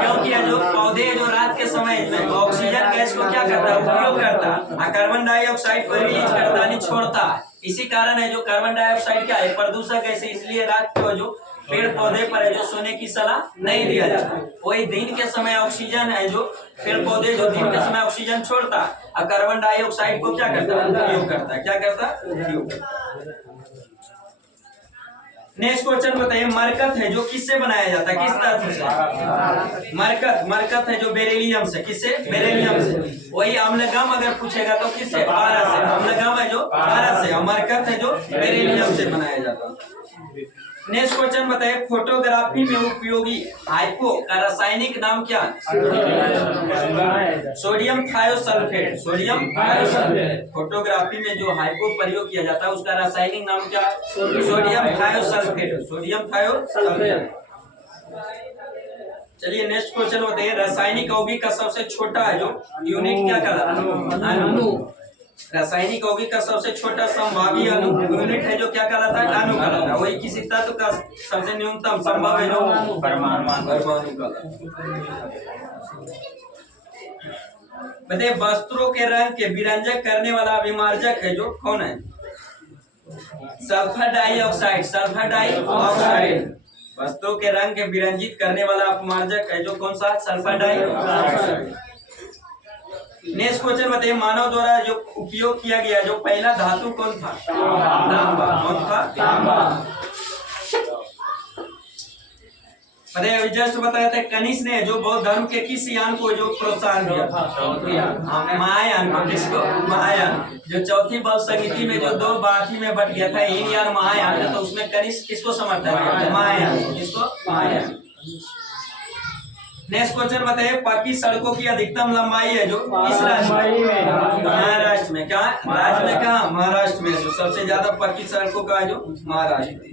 क्योंकि जो पौधे जो रात के समय में ऑक्सीजन गैस को क्या करता है? उपयोग करता है, कार्बन डाइऑक्साइड को रिलीज करता नहीं छोड़ता। इसी कारण है जो कार्बन डाइऑक्साइड क्या है? प्रदूषक है, इसलिए रात को जो पेड़ पौधे पर है जो सोने की सलाह नहीं दिया जाता। वही दिन के समय ऑक्सीजन है जो पेड़ पौधे जो दिन के समय ऑक्सीजन छोड़ता और कार्बन डाइऑक्साइड को क्या करता है? उपयोग करता है। क्या करता है? उपयोग। नेक्स्ट क्वेश्चन बताइए, मरकत है जो किससे बनाया जाता है? किस धातु से? मरकत है जो बेरिलियम से। किससे? बेरिलियम से। वही अम्लगम अगर पूछेगा तो किससे? पारस से। अम्लगम है जो पारस से और मरकत है जो बेरिलियम से बनाया जाता है। नेक्स्ट क्वेश्चन बताइए, फोटोग्राफी में उपयोगी हाइपो का रासायनिक नाम क्या? Sodium thiosulphate. Sodium thiosulphate. Photography में जो हाइपो प्रयोग किया जाता है उसका रासायनिक नाम क्या? Sodium thiosulphate. Sodium thiosulphate. चलिए नेक्स्ट क्वेश्चन बताइए, रासायनिक यौगिक का सबसे छोटा है जो यूनिट क्या कहलाता है? अणु। रासायनिक यौगिक का सबसे छोटा संभावी अणु यूनिट है जो क्या कहलाता है? अणु कहलाता है। वही किसी तत्व का सबसे न्यूनतम संभव है जो परमाणु कहलाता है। बताइए, वस्त्रों के रंग के विरंजक करने वाला अभिमार्जक है जो कौन है? Sulphur dioxide. Sulphur dioxide. वस्तुओं के रंग के विरंजित करने वाला अपमार्जक है जो कौन सा? Sulphur dioxide. नेक्स्ट क्वेश्चन बताइए, मानव द्वारा जो उपयोग किया गया जो पहला धातु कौन था? तांबा। कौन था? तांबा। बताइए, अभी जस्ट बताया था कनिष्क ने जो बौद्ध धर्म के किस यान को जो प्रोत्साहन दिया था? महायान को। किसको? महायान। जो चौथी बौद्ध संगीति में जो 2 बाथी में बट गया था, हीन यान महायान, तो उसमें कनिष्क किसको समर्थन किया? महायान। किसको? महायान। नेक्स्ट क्वेश्चन बताइए, पक्की सड़कों की अधिकतम लंबाई है जो किस राज्य में? महाराष्ट्र में। क्या राज्य में? कहा? महाराष्ट्र में। जो सबसे ज्यादा पक्की सड़कों का जो महाराष्ट्र।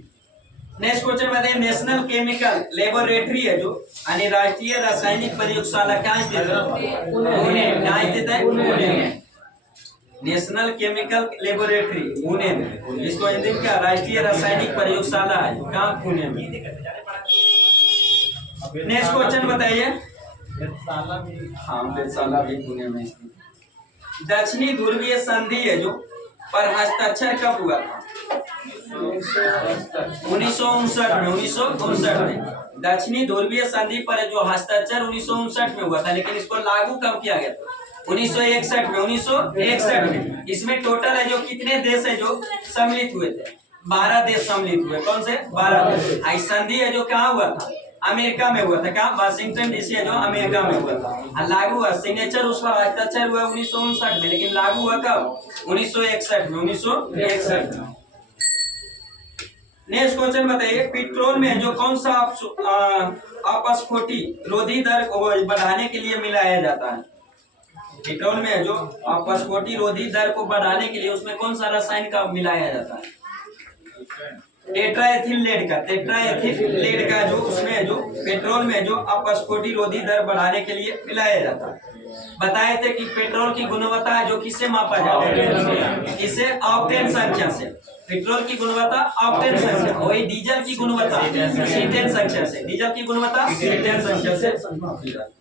नेक्स्ट क्वेश्चन बताइए, नेशनल केमिकल लेबोरेटरी है जो यानी राष्ट्रीय रासायनिक प्रयोगशाला कहाँ स्थित है? पुणे। कहाँ स्थित है? पुणे में। नेशनल केमिकल लेबोरेटरी पुणे में। इसको हिंदी में क्या? राष्ट्रीय रासायनिक प्रयोगशाला है। कहाँ? पुणे में। नेक्स्ट क्वेश्चन बताइए, हाँ वेधशाला भी पुणे में। दक्षिणी ध्रुवीय संधि है जो पर हस्ताक्षर कब हुआ था? 1959 में। 1959 में दक्षिणी ध्रुवीय संधि पर जो हस्ताक्षर 1959 में हुआ था, लेकिन इसको लागू कब किया गया था? 1961 में। 1961 में। इसमें टोटल है जो कितने देश है जो सम्मिलित हुए थे? 12 देश सम्मिलित हुए। कौन से? 12 देश। संधि है जो कहाँ हुआ था? अमेरिका में हुआ था। कहाँ? वाशिंगटन डीसी है जो अमेरिका में हुआ था। लागू हुआ, सिग्नेचर उसका हस्ताक्षर हुआ 1959 में, लेकिन लागू हुआ कब? 1961 में। 1961 में। नेक्स्ट क्वेश्चन बताइए, पेट्रोल में जो कौन सा अपस्फोटी रोधी दर को बढ़ाने के लिए मिलाया जाता है? पेट्रोल में जो अपस्फोटी रोधी दर को बढ़ाने के लिए उसमें कौन सा रसायन का मिलाया जाता है? टेट्राएथिलेट का जो उसमें जो पेट्रोल में जो अपस्फोटी रोधी दर बढ़ाने के लिए मिलाया जाता है। बताए थे कि पेट्रोल की गुणवत्ता है जो किससे मापा जाता है? किससे? ऑक्टेन संख्या से। पेट्रोल की गुणवत्ता ऑक्टेन संख्या, वही डीजल की गुणवत्ता सीटेन संख्या से। डीजल की गुणवत्ता सीटेन संख्या से मापी जाती है।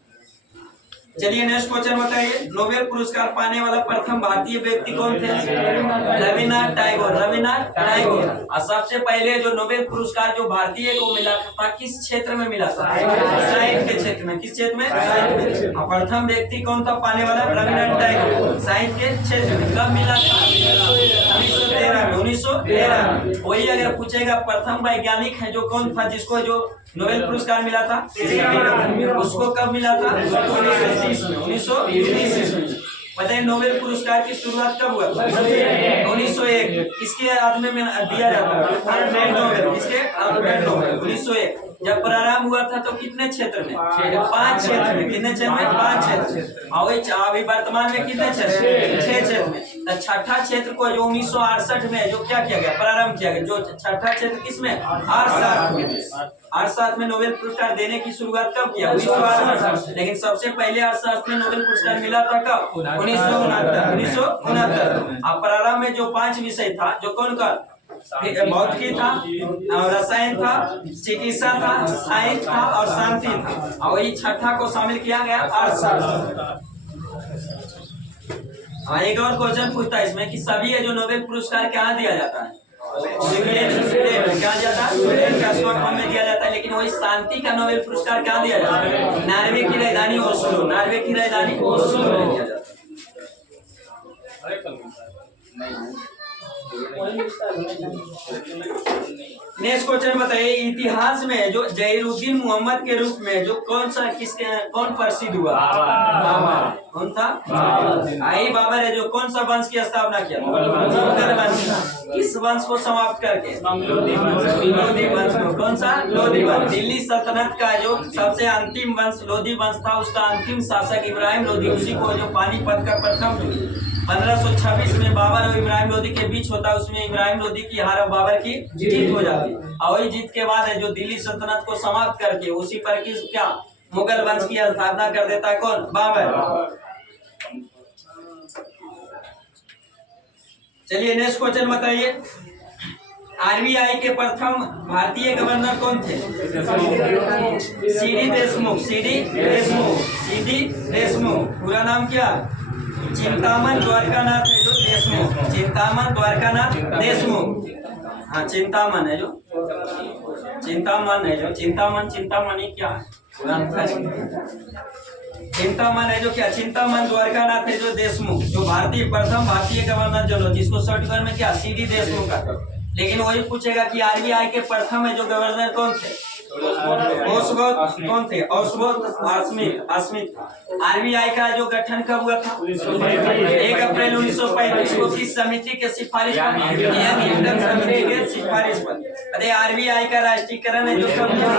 चलिए नेक्स्ट क्वेश्चन बताइए। नोबेल पुरस्कार पाने वाला प्रथम भारतीय व्यक्ति कौन थे? रविन्द्रनाथ टैगोर। रविन्द्रनाथ टैगोर। और सबसे पहले जो नोबेल पुरस्कार जो भारतीय को मिला था किस क्षेत्र में मिला था? साहित्य के क्षेत्र में। किस क्षेत्र में? साहित्य में। प्रथम व्यक्ति कौन था पाने वाला? रविन्द्रनाथ टैगोर। साहित्य के क्षेत्र में। कब मिला था? 1913। वही अगर पूछेगा प्रथम वैज्ञानिक है जो कौन था जिसको जो नोबेल पुरस्कार मिला था, उसको कब मिला था? 1930 में। बताइए नोबेल पुरस्कार की शुरुआत कब हुआ था? 1901। किसके हाथ में दिया जाता है? Alfred Nobel. किसके? Alfred Nobel. 1901 जब प्रारंभ हुआ था तो कितने क्षेत्र में? 5 क्षेत्र में। कितने क्षेत्र में? 5 क्षेत्र। अभी वर्तमान में कितने क्षेत्र? 6 क्षेत्र में। तो छठा क्षेत्र को जो 1968 में जो क्या किया गया? प्रारंभ किया गया। जो छठा क्षेत्र किसमें? अर्थशास्त्र में नोबेल पुरस्कार देने की शुरुआत कब किया? 1968। लेकिन सबसे पहले अर्थशास्त्र में नोबेल पुरस्कार मिला था कब? 1969। अब प्रारंभ में जो 5 विषय था जो कौन का? भौतिकी था, रसायन था, चिकित्सा था, साहित्य था और शांति था। और वही छठा को शामिल किया गया अर्थशास्त्र। एक और क्वेश्चन पूछता है इसमें कि सभी है जो नोबेल पुरस्कार कहाँ दिया जाता है? स्वीडन। कहाँ जाता है? स्वीडन का स्टॉकहोम में दिया जाता है। लेकिन वही शांति का नोबेल पुरस्कार कहाँ दिया जाता है? नॉर्वे की राजधानी ओस्लो। नॉर्वे की राजधानी ओस्लो में दिया जाता है। नेक्स्ट क्वेश्चन बताइए। इतिहास में जो जहीरुद्दीन मोहम्मद के रूप में जो कौन प्रसिद्ध हुआ? बाबर। कौन था? आई बाबर है जो कौन सा वंश की स्थापना किया? मुगल वंश। किस वंश को समाप्त करके? लोधी वंश को। कौन सा? लोधी वंश। दिल्ली सल्तनत का जो सबसे अंतिम वंश लोधी वंश था उसका अंतिम शासक इब्राहिम लोधी, उसी को जो पानीपत का प्रथम 1526 में बाबर और इब्राहिम लोधी के बीच होता है, उसमें इब्राहिम लोधी की हार और बाबर की जीत हो जाती है। और वही जीत के बाद है जो दिल्ली सल्तनत को समाप्त करके उसी पर की क्या मुगल वंश की स्थापना कर देता है कौन? बाबर। चलिए नेक्स्ट क्वेश्चन बताइए। आरबीआई के प्रथम भारतीय गवर्नर कौन थे? सीडी देशमुख। सीडी देशमुख। पूरा नाम क्या? चिंतामन द्वारकानाथ है जो देशमुख। चिंतामन द्वारकानाथ देशमुख। हाँ चिंतामन है जो चिंतामणि क्या है? चिंतामन है जो क्या? चिंतामन द्वारकानाथ है जो देशमुख, जो प्रथम भारतीय गवर्नर जनरल, जिसको शॉर्टकट में क्या सीडी देशमुख का। लेकिन वही पूछेगा कि आरबीआई के प्रथम है जो गवर्नर कौन थे? कौन थे? ओस्वोथ स्मिथ। आरबीआई का जो गठन कब हुआ था? 1 अप्रैल 1935 को किस समिति के सिफारिश पर? समिति के सिफारिश पर। अरे आरबीआई का राष्ट्रीयकरण है जो कब हुआ?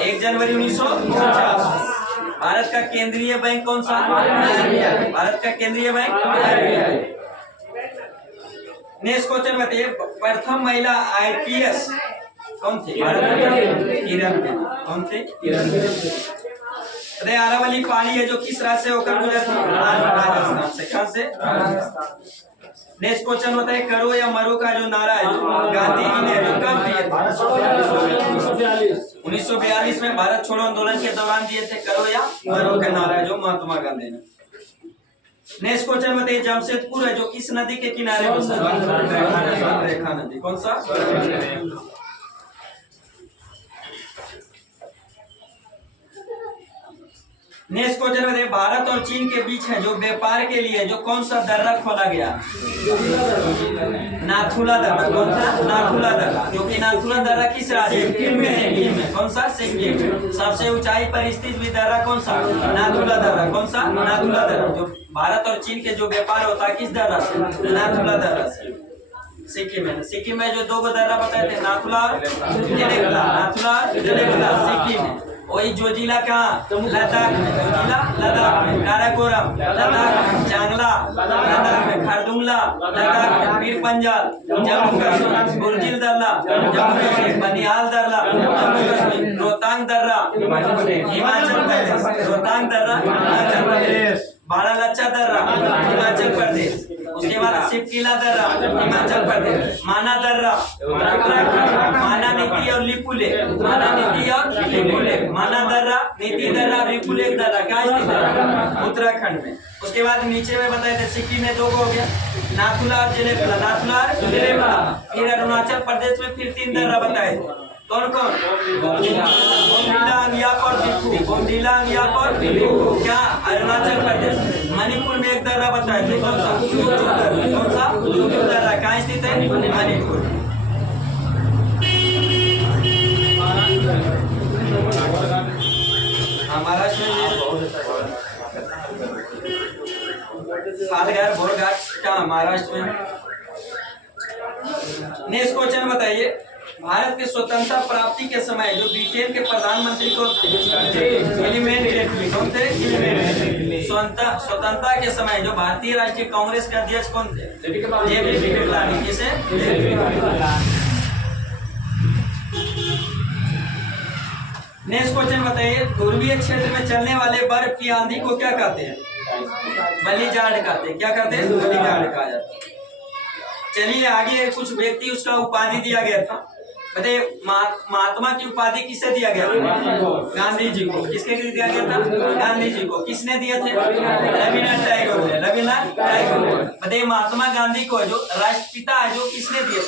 1 जनवरी 1949। भारत का केंद्रीय बैंक कौन सा? भारत का केंद्रीय बैंक आरबीआई। नेक्स्ट क्वेश्चन बताइए। प्रथम महिला आईपीएस कौन थे? किरण बेदी। कौन थे? अरे अरावली पहाड़ी है जो किस राज्य से होकर गुजरती? राजस्थान से। कहां से? नेक्स्ट क्वेश्चन होता है करो या मरो का जो नारा है गांधी जी ने जो कब दिए थे? 1942 में भारत छोड़ो आंदोलन के दौरान दिए थे करो या मरो का नारा जो महात्मा गांधी ने। नेक्स्ट क्वेश्चन बताइए। जमशेदपुर है जो किस नदी के किनारे बसा? रेखा नदी। कौन सा? नेक्स्ट क्वेश्चन बताइए। भारत और चीन के बीच है जो व्यापार के लिए जो कौन सा दर्रा खोला गया? नाथुला दर्रा। कौन सा? नाथुला दर्रा। जो कि नाथुला दर्रा किस राज्य में? कौन सा? सिक्किम। सबसे ऊंचाई पर स्थित भी दर्रा कौन सा? नाथुला दर्रा। कौन सा? नाथुला दर्रा। जो भारत और चीन के जो व्यापार होता है किस दर्रा से? नाथुला दर्रा से। सिक्किम में जो 2 दर्रा बताए थे नाथुला सिक्किम में। वही जो जिला कहाँ? लद्दाख में। जो जिला लद्दाख में काराकोरम। लद्दाख में चांगला, लद्दाख में खरदुंगला, लद्दाख में पीर पंजाल, जम्मू कश्मीर बुर्जिल दर्रा, जम्मू कश्मीर बनिहाल दर्रा, जम्मू कश्मीर रोहतांग दर्रा, हिमाचल प्रदेश रोहतांग दर्रा, हिमाचल प्रदेश, बारालाचा दर्रा, हिमाचल प्रदेश, उसके बाद शिवकिला दर्रा, हिमाचल प्रदेश, माना दर्रा, उत्तराखंड, माना नीति और लिपुले, माना नीति और लिपुले, माना दर्रा, नीति दर्रा, लिपुले दर्रा, क्या स्थित है उत्तराखंड में। उसके बाद नीचे में बताए थे सिक्किम में 2 हो गया, नाथुला और जिलेबला, नाथुला और जिलेबला। फिर अरुणाचल प्रदेश में फिर 3 दर्रा बताए थे, कौन कौन? बोमडिला, अंगियाक और दिखू, बोमडिला, अंगियाक और दिखू, क्या अरुणाचल प्रदेश। मणिपुर में 1 दर्रा बताए थे, कौन सा? कौन सा? दर्रा, कहाँ स्थित है? मणिपुर। हमारा पालघर बोरघाट का महाराष्ट्र में। नेक्स्ट क्वेश्चन बताइए, भारत के स्वतंत्रता प्राप्ति के समय जो ब्रिटेन के प्रधानमंत्री कौन थे? एलिमेंट एटली, कौन थे? स्वतंत्रता के समय जो भारतीय राष्ट्रीय कांग्रेस के अध्यक्ष कौन थे? जेबी कृपलानी। किसे? नेक्स्ट क्वेश्चन बताइए, ध्रुवीय क्षेत्र में चलने वाले बर्फ की आंधी को क्या कहते हैं? बलिजाड़ कहते हैं। क्या कहते हैं? बलिजाड़ कहा जाता है। चलिए आगे, कुछ व्यक्ति उसका उपाधि दिया गया था, बताइए महात्मा की उपाधि किसे दिया गया था? गांधी जी को। किसके दिया गया था? गांधी जी को। किसने दिए थे? रविन्द्रनाथ टैगोर ने। रविन्द्रनाथ टैगोर। बताइए महात्मा गांधी को जो राष्ट्रपिता है जो किसने दिए थे?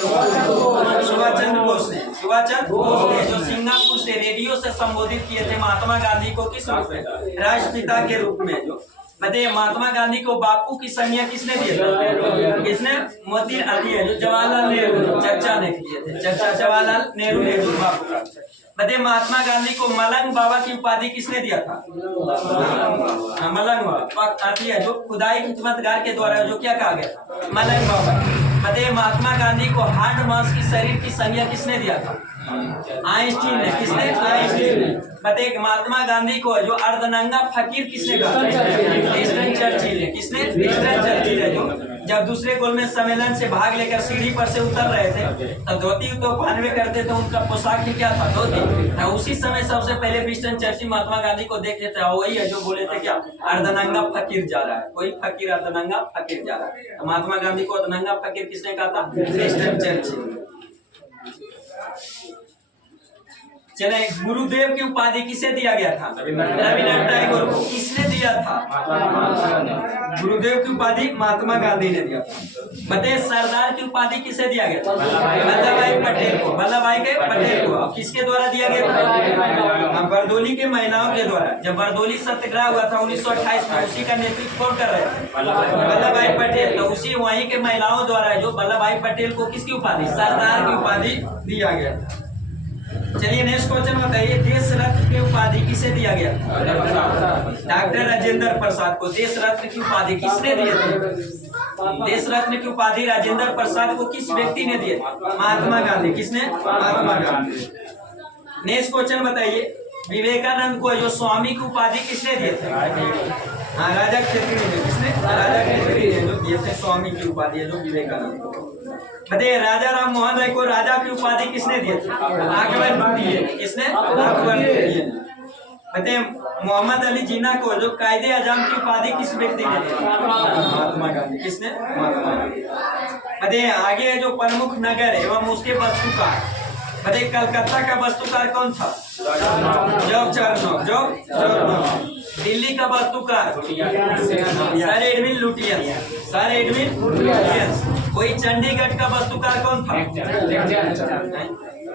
सुभाष चंद्र बोस ने। सुभाष चंद्र बोस ने जो सिंगापुर से रेडियो से संबोधित किए थे महात्मा गांधी को, किस रूप में? राष्ट्रपिता के रूप में। जो बताइए महात्मा गांधी को बापू की संज्ञा किसने दी थी? किसने? मोती अली है जो जवाहरलाल नेहरू चर्चा ने किए थे। चर्चा जवाहरलाल नेहरू ने बापू का। बताइए महात्मा गांधी को मलंग बाबा की उपाधि किसने दिया था? मलंग बाबा है जो खुदाई खिदमतगार के द्वारा जो क्या कहा गया था? मलंग बाबा। बताइए महात्मा गांधी को हार्ड मास की शरीर की संज्ञा किसने दिया था? आइंस्टीन ने। किसने? आइंस्टीन ने। बताइए महात्मा गांधी को जो अर्धनंगा फकीर किसने कहा? विंस्टन चर्चिल ने। किसने? विंस्टन चर्चिल है जो जब दूसरे गोलमेज सम्मेलन से भाग लेकर सीढ़ी पर से उतर रहे थे तो धोती तो पहनवे करते थे, उनका पोशाक भी क्या था? धोती। उसी समय सबसे पहले विंस्टन चर्चिल महात्मा गांधी को देखे थे, वही है जो बोले थे क्या? अर्धनंगा फकीर जा रहा है, कोई फकीर अर्धनंगा फकीर जा रहा है। तो महात्मा गांधी को अर्धनंगा फकीर किसने कहा था? Winston Churchill. चले, गुरुदेव की उपाधि किसे दिया गया था? रविन्द्रनाथ टैगोर को। किसने दिया था? गुरुदेव की उपाधि महात्मा गांधी ने दिया था। बताइए सरदार की उपाधि किसे दिया गया था? वल्लभ भाई पटेल को। वल्लभ भाई के पटेल को। अब किसके द्वारा दिया गया था? बरदोली के महिलाओं के द्वारा। जब बरदोली सत्याग्रह हुआ था 1928 में, उसी का नेतृत्व कौन कर रहे थे? वल्लभ भाई पटेल। तो उसी वहीं के महिलाओं द्वारा जो वल्लभ भाई पटेल को किसकी उपाधि? सरदार की उपाधि दिया गया। चलिए नेक्स्ट क्वेश्चन बताइए, देश रत्न की उपाधि किसे दिया गया? डॉक्टर राजेंद्र प्रसाद को देश रत्न की उपाधि किसने दिए थे? देश रत्न की उपाधि राजेंद्र प्रसाद को किस व्यक्ति ने दिए? महात्मा गांधी। किसने? महात्मा गांधी। नेक्स्ट क्वेश्चन बताइए, विवेकानंद को जो स्वामी की उपाधि किसने दिए थे? हाँ, राजा क्षेत्री ने। किसने? राजा क्षेत्री ने जो दिए थे स्वामी की उपाधि है जो विवेकानंद को। बताइए राजा राम मोहन राय को राजा की उपाधि किसने दिए थे? अकबर दिए। किसने? अकबर दिए। बताइए मोहम्मद अली जिन्ना को जो कायदे आजम की उपाधि किस व्यक्ति ने दी? महात्मा गांधी। किसने? महात्मा गांधी। बताइए आगे जो प्रमुख नगर एवं उसके वस्तुकार, बताइए कलकत्ता का वस्तुकार कौन था? जवाहरलाल नेहरू। दिल्ली का वस्तुकार sir Edwin Lutyens. Sir Edwin Lutyens. कोई चंडीगढ़ का वस्तुकार कौन था?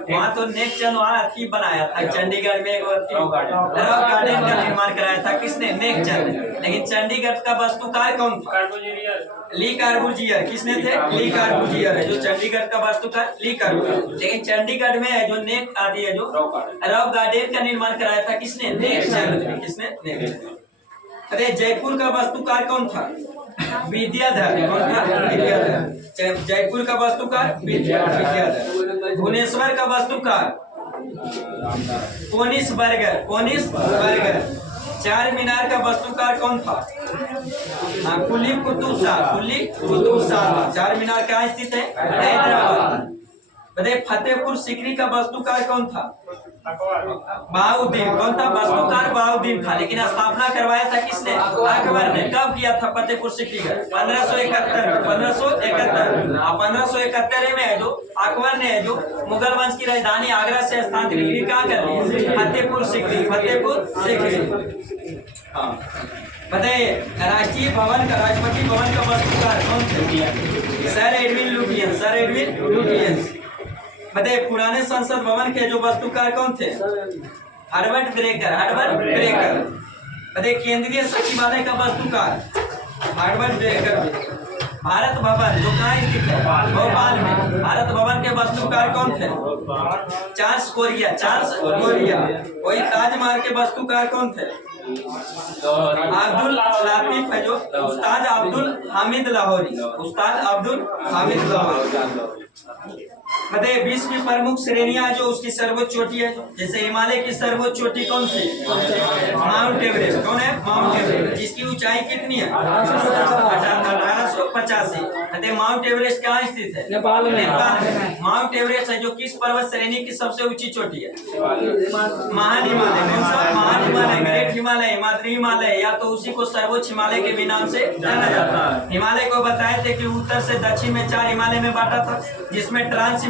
वहाँ तो नेकचंद वहाँ अथी बनाया था चंडीगढ़ में, रॉक गार्डन का निर्माण कराया था। किसने? नेकचंद। लेकिन चंडीगढ़ का वस्तुकार कौन था? ली कार्बूजियर। किसने थे? ली कार्बूजियर है जो चंडीगढ़ का वस्तुकार ली कार्बूजियर। लेकिन चंडीगढ़ में है जो नेक आदि है जो रॉक गार्डन का निर्माण कराया था। किसने? नेकचंद। किसने? नेकचंद। अरे जयपुर का वस्तुकार कौन था? विद्याधर। कौन था? विद्याधर। जयपुर का वस्तुकार विद्याधर। भुवनेश्वर का वस्तुकार कोनिस बर्गर। कोनिस बर्गर। चार मीनार का वास्तुकार कौन था? कुली कुतुब शाह, कुली कुतुब शाह। चार मीनार कहाँ स्थित है? हैदराबाद। बताइए फतेहपुर सीकरी का वास्तुकार कौन था? बहाउद्दीन। कौन था वास्तुकार? बहाउद्दीन था। लेकिन स्थापना करवाया था किसने? अकबर ने। कब किया था फतेहपुर सीकरी का? 1571 में। 1571 और 1571 में है जो अकबर ने जो मुगल वंश की राजधानी आगरा से स्थानांतरित कहाँ कर दी? फतेहपुर सीकरी। फतेहपुर सीकरी। हाँ बताइए राष्ट्रीय भवन का, राष्ट्रपति भवन का वास्तुकार कौन थे? Sir Edwin Lutyens. Sir Edwin Lutyens. बताइए पुराने संसद भवन के जो वास्तुकार कौन थे? Herbert breaker. Herbert breaker. बताइए केंद्रीय सचिवालय का वास्तुकार? Herbert breaker. भारत भवन जो कहाँ स्थित है? भोपाल में। भारत भवन के वास्तुकार कौन थे? Charles Korea. Charles Korea. वही ताजमहल के वास्तुकार कौन थे? अब्दुल लतीफ है जो उस्ताद अब्दुल हामिद लाहौरी। उस्ताद अब्दुल हामिद लाहौरी। बताइए विश्व की प्रमुख श्रेणियां जो उसकी सर्वोच्च चोटी है, जैसे हिमालय की सर्वोच्च चोटी कौन सी? Mount Everest. कौन है? Mount Everest. जिसकी ऊंचाई कितनी है? 1885। बताइए माउंट एवरेस्ट कहाँ स्थित है? नेपाल में। माउंट एवरेस्ट है जो किस पर्वत श्रेणी की सबसे ऊंची चोटी है? महान हिमालय। कौन सा? महान हिमालय, ग्रेट हिमालय, मातृ हिमालय, या तो उसी को सर्वोच्च हिमालय के भी नाम से जाना जाता है। हिमालय को बताए थे कि उत्तर से दक्षिण में 4 हिमालय में बांटा था, जिसमें ट्रांस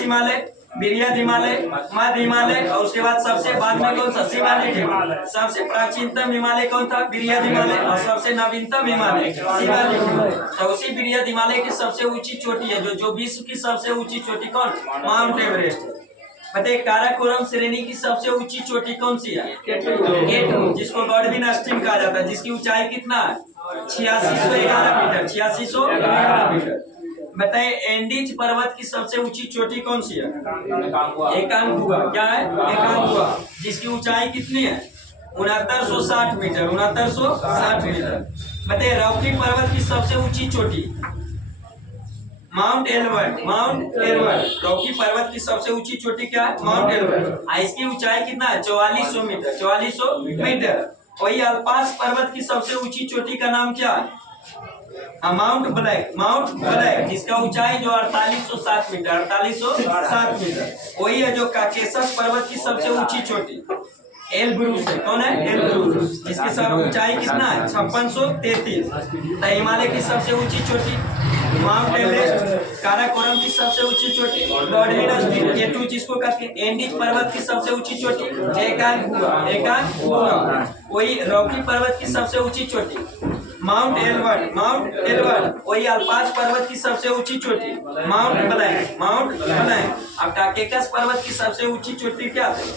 हिमालय, बिरियद हिमालय, मध्य हिमालय और उसके बाद सबसे बाद में कौन सा? शिवालिक हिमालय। सबसे प्राचीनतम हिमालय कौन था? बिरियद हिमालय। और सबसे नवीनतम हिमालय शिवालिक हिमालय। तो उसी बिरियद हिमालय की सबसे ऊंची चोटी है जो विश्व की सबसे ऊंची चोटी कौन? Mount Everest. बताइए काराकोरम श्रेणी की सबसे ऊंची चोटी कौन सी है? केटू, जिसको गॉडविन अस्टीन कहा जाता है, जिसकी ऊंचाई कितना है? 8611 मीटर। 8611 मीटर। बताइए एंडीज पर्वत की सबसे ऊंची चोटी कौन सी है? एकांगुआ। क्या है? एकांगुआ। जिसकी ऊंचाई कितनी है? 6960 मीटर। 6960 मीटर। बताइए रॉकी पर्वत की सबसे ऊंची चोटी? Mount Elbert. Mount Elbert. Rocky पर्वत की सबसे ऊंची चोटी क्या है? Mount Elbert. इसकी ऊंचाई कितना है? 4400 मीटर। 4400 मीटर। वही अल्पास पर्वत की सबसे ऊंची चोटी का नाम क्या है? Mount black. माउंट ब्लैक, जिसका ऊंचाई जो 4807 मीटर। 4807 मीटर। वही है जो काकेशस पर्वत की सबसे ऊंची चोटी एलब्रूस है। कौन है? एलब्रूस। जिसकी सब ऊंचाई कितना है? 5633। हिमालय की सबसे ऊंची चोटी माउंट एवरेस्ट। काराकोरम की सबसे ऊंची चोटी गॉडविन अस्टीन। केटू जिसको कहते हैं। एंडीज पर्वत की सबसे ऊंची चोटी एकांगुआ। एकांगुआ। वही रॉकी पर्वत की सबसे ऊंची चोटी माउंट एल्बर्ट। Mount Elbert. वही अल्पास पर्वत की सबसे ऊंची चोटी माउंट ब्लैंक। Mount blank. अब काकेशस पर्वत की सबसे ऊंची चोटी क्या थी?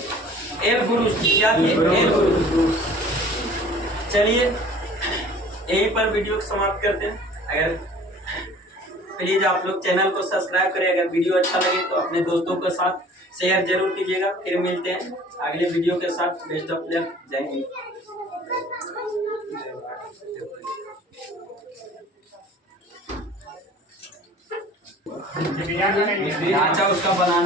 एलब्रूस। क्या थी? एलब्रूस। चलिए यहीं पर वीडियो को समाप्त करते हैं। अगर प्लीज आप लोग चैनल को सब्सक्राइब करें। अगर वीडियो अच्छा लगे तो अपने दोस्तों के साथ शेयर जरूर कीजिएगा। फिर मिलते हैं अगले वीडियो के साथ। Best of luck. जय हिंद। ढांचा उसका बनाना है।